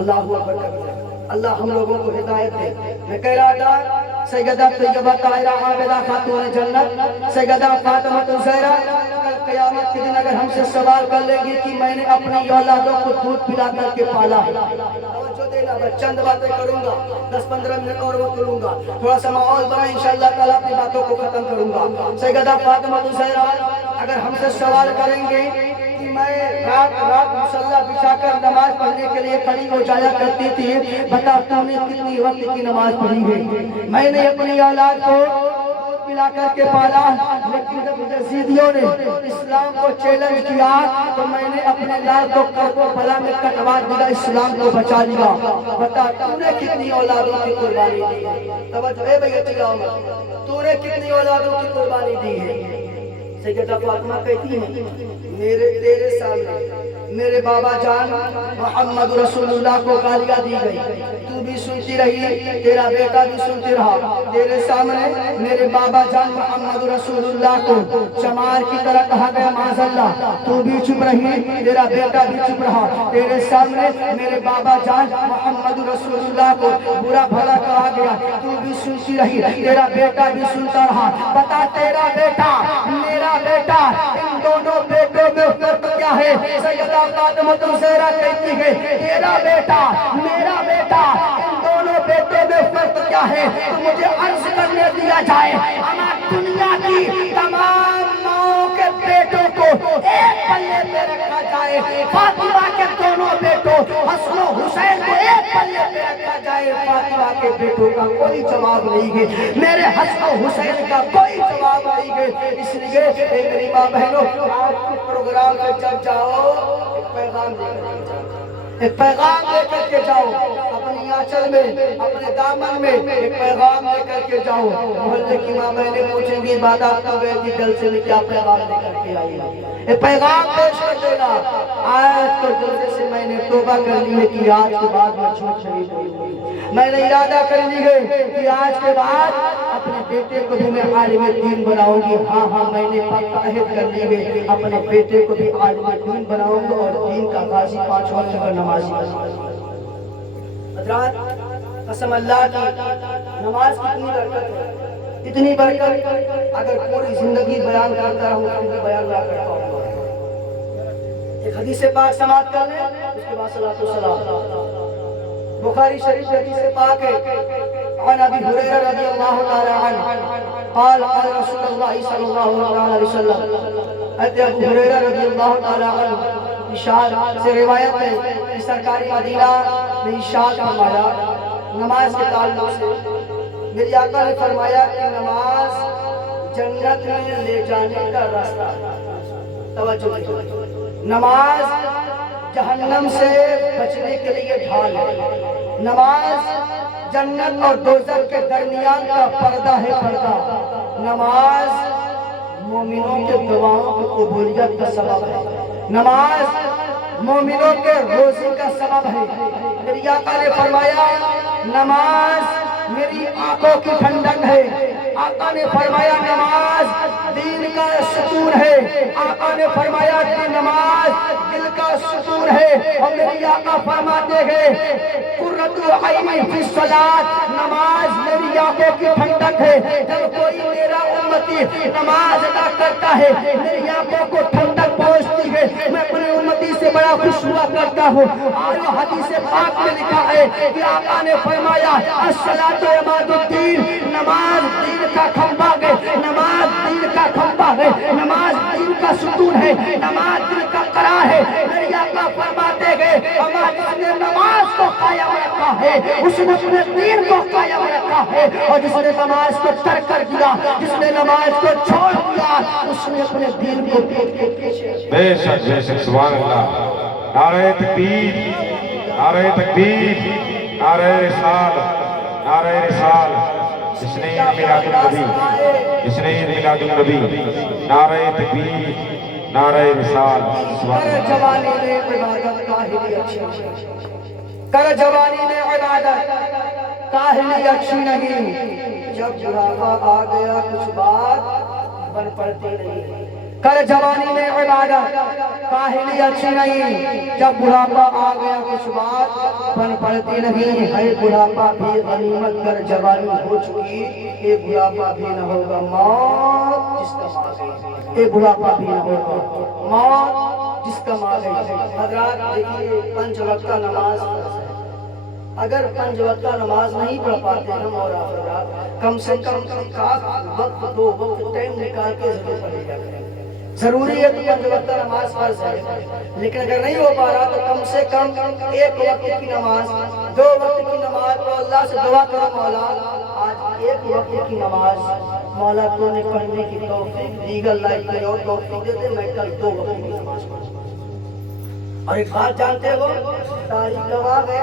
اللہ اکبر، اللہ ہم لوگوں کو ہدایت دے. میں کہہ رہا تھا سیدہ طیبہ طاہرہ عابدہ خاتون جنت سیدہ فاطمہ الزہرا کل قیامت کے دن اگر ہم سے سوال کر لے گی کہ میں نے اپنی اولادوں کو دودھ پلا کر کے پالا ہے، توجہ دینا، میں چند باتیں کروں گا، 10-15 منٹ اور وہ کروں گا، تھوڑا سا ماحول بنا انشاءاللہ تعالیٰ اپنی باتوں کو ختم کروں گا. سیدہ فاطمہ الزہرا اگر ہم سے سوال کریں گے کہ میں رات مصلی بچھا کر نماز پڑھنے کے لیے کھڑی ہو جایا کرتی تھی، بتا تم نے کتنی وقت کی نماز پڑھی ہے؟ میں نے اپنی اولاد کو پلا کر کے پالا، لیکن جب یزیدیوں نے اسلام کو چیلنج کیا تو میں نے اپنے لال کو کربلا میں کٹوا دیا، اسلام کو بچا لیا. بتا تو نے کتنی اولادوں کی قربانی دی ہے؟ توجہ ہے بھائی، تو نے کتنی اولادوں کی قربانی دی ہے؟ سیدہ فاطمہ کہتی ہیں تیرے سامنے میرے بابا جان محمد رسول اللہ کو گالیاں دی گئی، تو بھی سنتی رہی، تیرا بیٹا بھی سنتی رہا. تیرے سامنے میرے بابا جان محمد رسول اللہ کو چمار کی طرح کہا گیا معاذ اللہ، تو بھی چپ رہی، تیرا بیٹا بھی چپ رہا. تیرے سامنے میرے بابا جان محمد رسول اللہ کو برا بھلا کہا گیا، تو بھی سنتی رہی، تیرا بیٹا بھی سنتا رہا. بتا تیرا بیٹا میرا بیٹا، ان دونوں بیٹوں میں فرق کیا ہے؟ سیدہ فاطمہ الزہرا کہتی ہے تیرا بیٹا میرا بیٹا، ان دونوں بیٹوں بیٹوں میں فرق کیا ہے تو مجھے عرض کرنے دیا جائے ہماری دنیا کی تمام ماؤں کے بیٹوں کو ایک پلے پہ رکھا جائے فاطمہ کے دونوں بیٹوں حسن و حسین کو ایک پلے پہ رکھا جائے فاطمہ کے بیٹوں کا کوئی جواب نہیں ہے میرے حسن و حسین کا کوئی جواب نہیں ہے اس لیے اے میری ماں بہنوں آپ کے پروگرام میں جب جاؤ ایک پیغام لے کر کے جاؤ اپنی آنچل میں اپنے دامن میں ایک پیغام لے کر کے جاؤ محلے کی ماں بہنیں پوچھیں گی بعد آپ کو بیٹی جلسے میں کیا پیغام لے کر کے آئی ایک پیغام پیش کر دینا آج کو جلسے سے میں نے توبہ کر لی ہے کہ آج کے بعد میں جھوٹ نہیں بولوں میں نے ارادہ کر لی ہے کہ آج کے بعد اپنے بیٹے کو بھی میں عالم دین بناؤں گی ہاں میں نے پکا عہد کر لی ہے اپنے بیٹے کو بھی عالم دین بناؤں گا اور دین کا غازی 5 وقت کا نمازی حضرات قسم اللہ کی نماز کتنی برکت ہے اتنی برکت اگر پوری زندگی بیان کرتا رہوں تو بیان نہ کر پاؤں گا ایک حدیث پاک سماعت کر لیں اس کے بعد صلاۃ و سلام بخاری شریف حدیث پاک ہے عن ابی ہریرہ رضی اللہ تعالی عنہ قال قال رسول اللہ صلی اللہ علیہ وسلم ابو ہریرہ رضی اللہ تعالی عنہ ارشاد سے روایت ہے کہ سرکار مدینہ نے ارشاد فرمایا نماز کے تعلق سے میری آقا نے فرمایا کہ نماز جنت میں لے جانے کا راستہ توجہ نماز جہنم سے بچنے کے لیے ڈھال ہے نماز جنت اور دوزخ کے درمیان کا پردہ ہے پردہ نماز مومنوں کے دعاؤں کی قبولیت کا سبب ہے نماز مومنوں کے روزی کا سبب ہے میری آقا نے فرمایا نماز میری آنکھوں کی ٹھنڈک ہے آقا نے فرمایا نماز دین کا ستون ہے آقا نے فرمایا کہ نماز دل کا ستون ہے اور میری آقا فرماتے ہیں قرۃ العین فی الصلاۃ نماز میری آنکھوں کی ٹھنڈک ہے جب کوئی میرا امتی نماز ادا کرتا ہے میری آنکھوں کو ٹھنڈک پہنچتی ہے میں اپنے امتی سے بڑا خوش ہوا کرتا ہوں آج حدیث پاک میں لکھا ہے کہ آقا نے فرمایا الصلاۃ عماد الدین نماز دین کا کھمبا ہے نماز دین کا کھمبا ہے نماز دین کا ستون ہے نماز دین کا قرار ہے میری آقا فرماتے ہیں ہمارے جس نے نماز کو قائم رکھا ہے اس نے اپنے دین کو قائم رکھا ہے اور جس نے نماز کو ترک کر دیا جس نے نماز کو چھوڑ دیا اس نے اپنے دین کو پیٹ کے پیچھے بے شک سبحان اللہ نعرہ تکبیر نعرہ تکبیر نعرہ رسال جس نے میلاد النبی جس نے میلاد النبی نعرہ تکبیر نعرہ رسال کر جوانی میں عبادت کاہلی اچھی کر جوانی میں عبادت کاہلی اچھی نہیں جب بڑھاپا آ گیا کچھ بات بن پڑتی نہیں کر جوانی میں عبادت کاہلی اچھی نہیں جب بڑھاپا آ گیا کچھ بات بن پڑتی نہیں ہے بڑھاپا بھی غنیمت کر جوانی ہو چکی یہ بڑھاپا بھی نہ ہوگا موت جس کا ماں گئی یہ بڑھاپا بھی نہ ہوگا موت جس کا ماں گئی حضرات دیکھیے 5 وقت کا نماز فرض ہے اگر 5 وقت کا نماز نہیں پڑھ پاتے ہم اور آپ کم سے کم وقت 2 وقت ٹائم نکال کے ضرور پڑھے جا کریں ضروری ہے تو 5 وقت کا نماز فرض ہے لیکن اگر نہیں ہو پا رہا تو کم سے کم 1 وقت کی نماز 2 وقت کی نماز تو اللہ سے دعا کرو مولا آج 1 وقت کی نماز مولا تو نے پڑھنے کی توفیق دیگر لائف میں اور توفیق دیتے میں کل 2 وقت کی نماز پڑھوں اور ایک بات جانتے ہو تاریخ گواہ ہے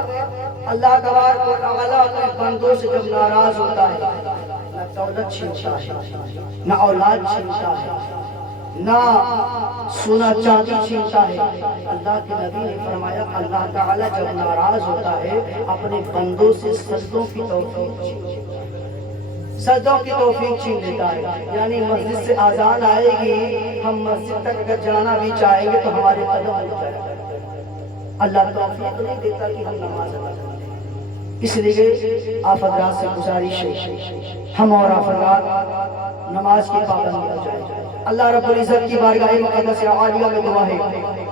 اللہ تبارک و تعالی اپنے بندوں سے جب ناراض ہوتا ہے نہ دولت چھینتا ہے نہ اولاد چھینتا ہے نہ سونا چاندی چھینتا ہے اللہ کے نبی نے فرمایا اللہ تعالی جب ناراض ہوتا ہے اپنے بندوں سے سجدوں کی توفیق چھین لیتا ہے یعنی مسجد سے اذان آئے گی ہم مسجد تک اگر جانا بھی چاہیں گے تو ہمارے قدم رک جائے گا اللہ توفیق نہیں دیتا کہ ہم نماز ادا کریں اس لیے آپ حضرات سے گزارش ہے ہم اور آپ حضرات نماز کی پابندی ہو جائے اللہ رب العزت کی بارگاہ مقدس عالیہ میں دعا ہے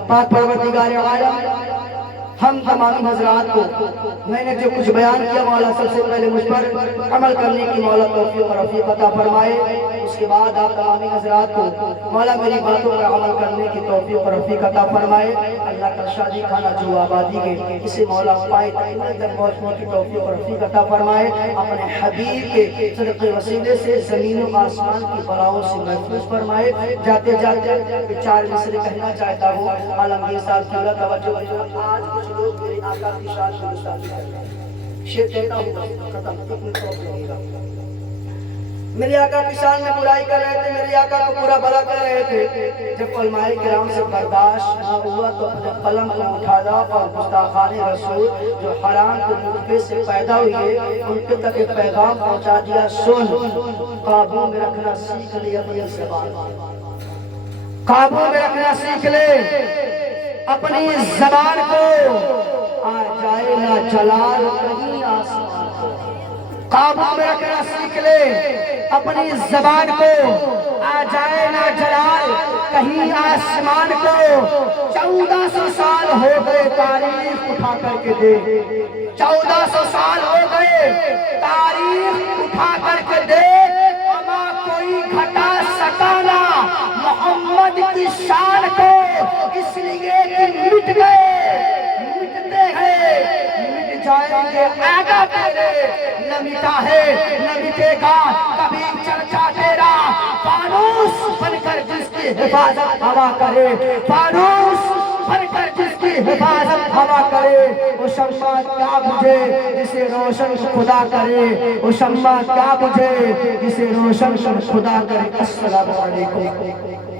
پاک پروردگار عالم ہم تمام حضرات کو میں نے جو کچھ بیان کیا مولا سب سے پہلے مجھ پر عمل کرنے کی مولا توفیق اور رفیق عطا فرمائے، اس کے بعد آپ تمام حضرات کو مولا میری باتوں پر عمل کرنے کی توفیق اور رفیق عطا فرمائے۔ اللہ کا شادی خانہ جو آبادی کے اسے مولا پائے تک پہنچنے کی توفیق اور رفیق عطا فرمائے، اپنے حبیب کے صدقے وسیلے سے زمین و آسمان کی بلاؤں سے محفوظ فرمائے۔ جاتے جاتے چار مصرے کہنا چاہتا ہوں، عالمگیر صاحب کی اللہ توجہ۔ آج کچھ لوگ میرے آقا کی شان کو گستاخی کرتے ہیں، شیر کہتا ہوں ختم، ایک منٹ روک لگے گا۔ میرے آقا کی شان میں برائی کر رہے تھے، میرے آقا کو پورا بھلا کر رہے تھے، جب علماء کرام سے برداشت نہ ہوا تو اپنے قلم کو اٹھایا اور گستاخان رسول جو حرام کے نطفے سے پیدا ہوئے ان کے تک ایک پیغام پہنچا دیا، سن قابو میں رکھنا سیکھ لے اپنی زبان، قابو میں رکھنا سیکھ لے اپنی زبان کو، آ جائے نہ جلال کہیں آسمان کو، قابو میں رکھنا سیکھ لے اپنی زبان کو، آ جائے نہ جلال کہیں آسمان کو۔ 1400 سال ہو گئے تاریخ اٹھا کر کے دے، 1400 سال ہو گئے تاریخ اٹھا کر کے دے، اما کوئی گھٹا سکانا محمد کی شان کو، اس لیے کہ مٹ گئے، مٹتے ہیں، مٹ جائیں گے آگا تیرے، نہ مٹا ہے نہ مٹے گا کبھی چرچا تیرا، فانوس بن کر جس کی حفاظت ہوا کرے، فانوس بن کر جس کی حفاظت ہوا کرے، وہ شمع کیا بجھے جسے روشن خدا کرے، وہ شمع کیا بجھے جسے روشن خدا کرے۔ السلام علیکم۔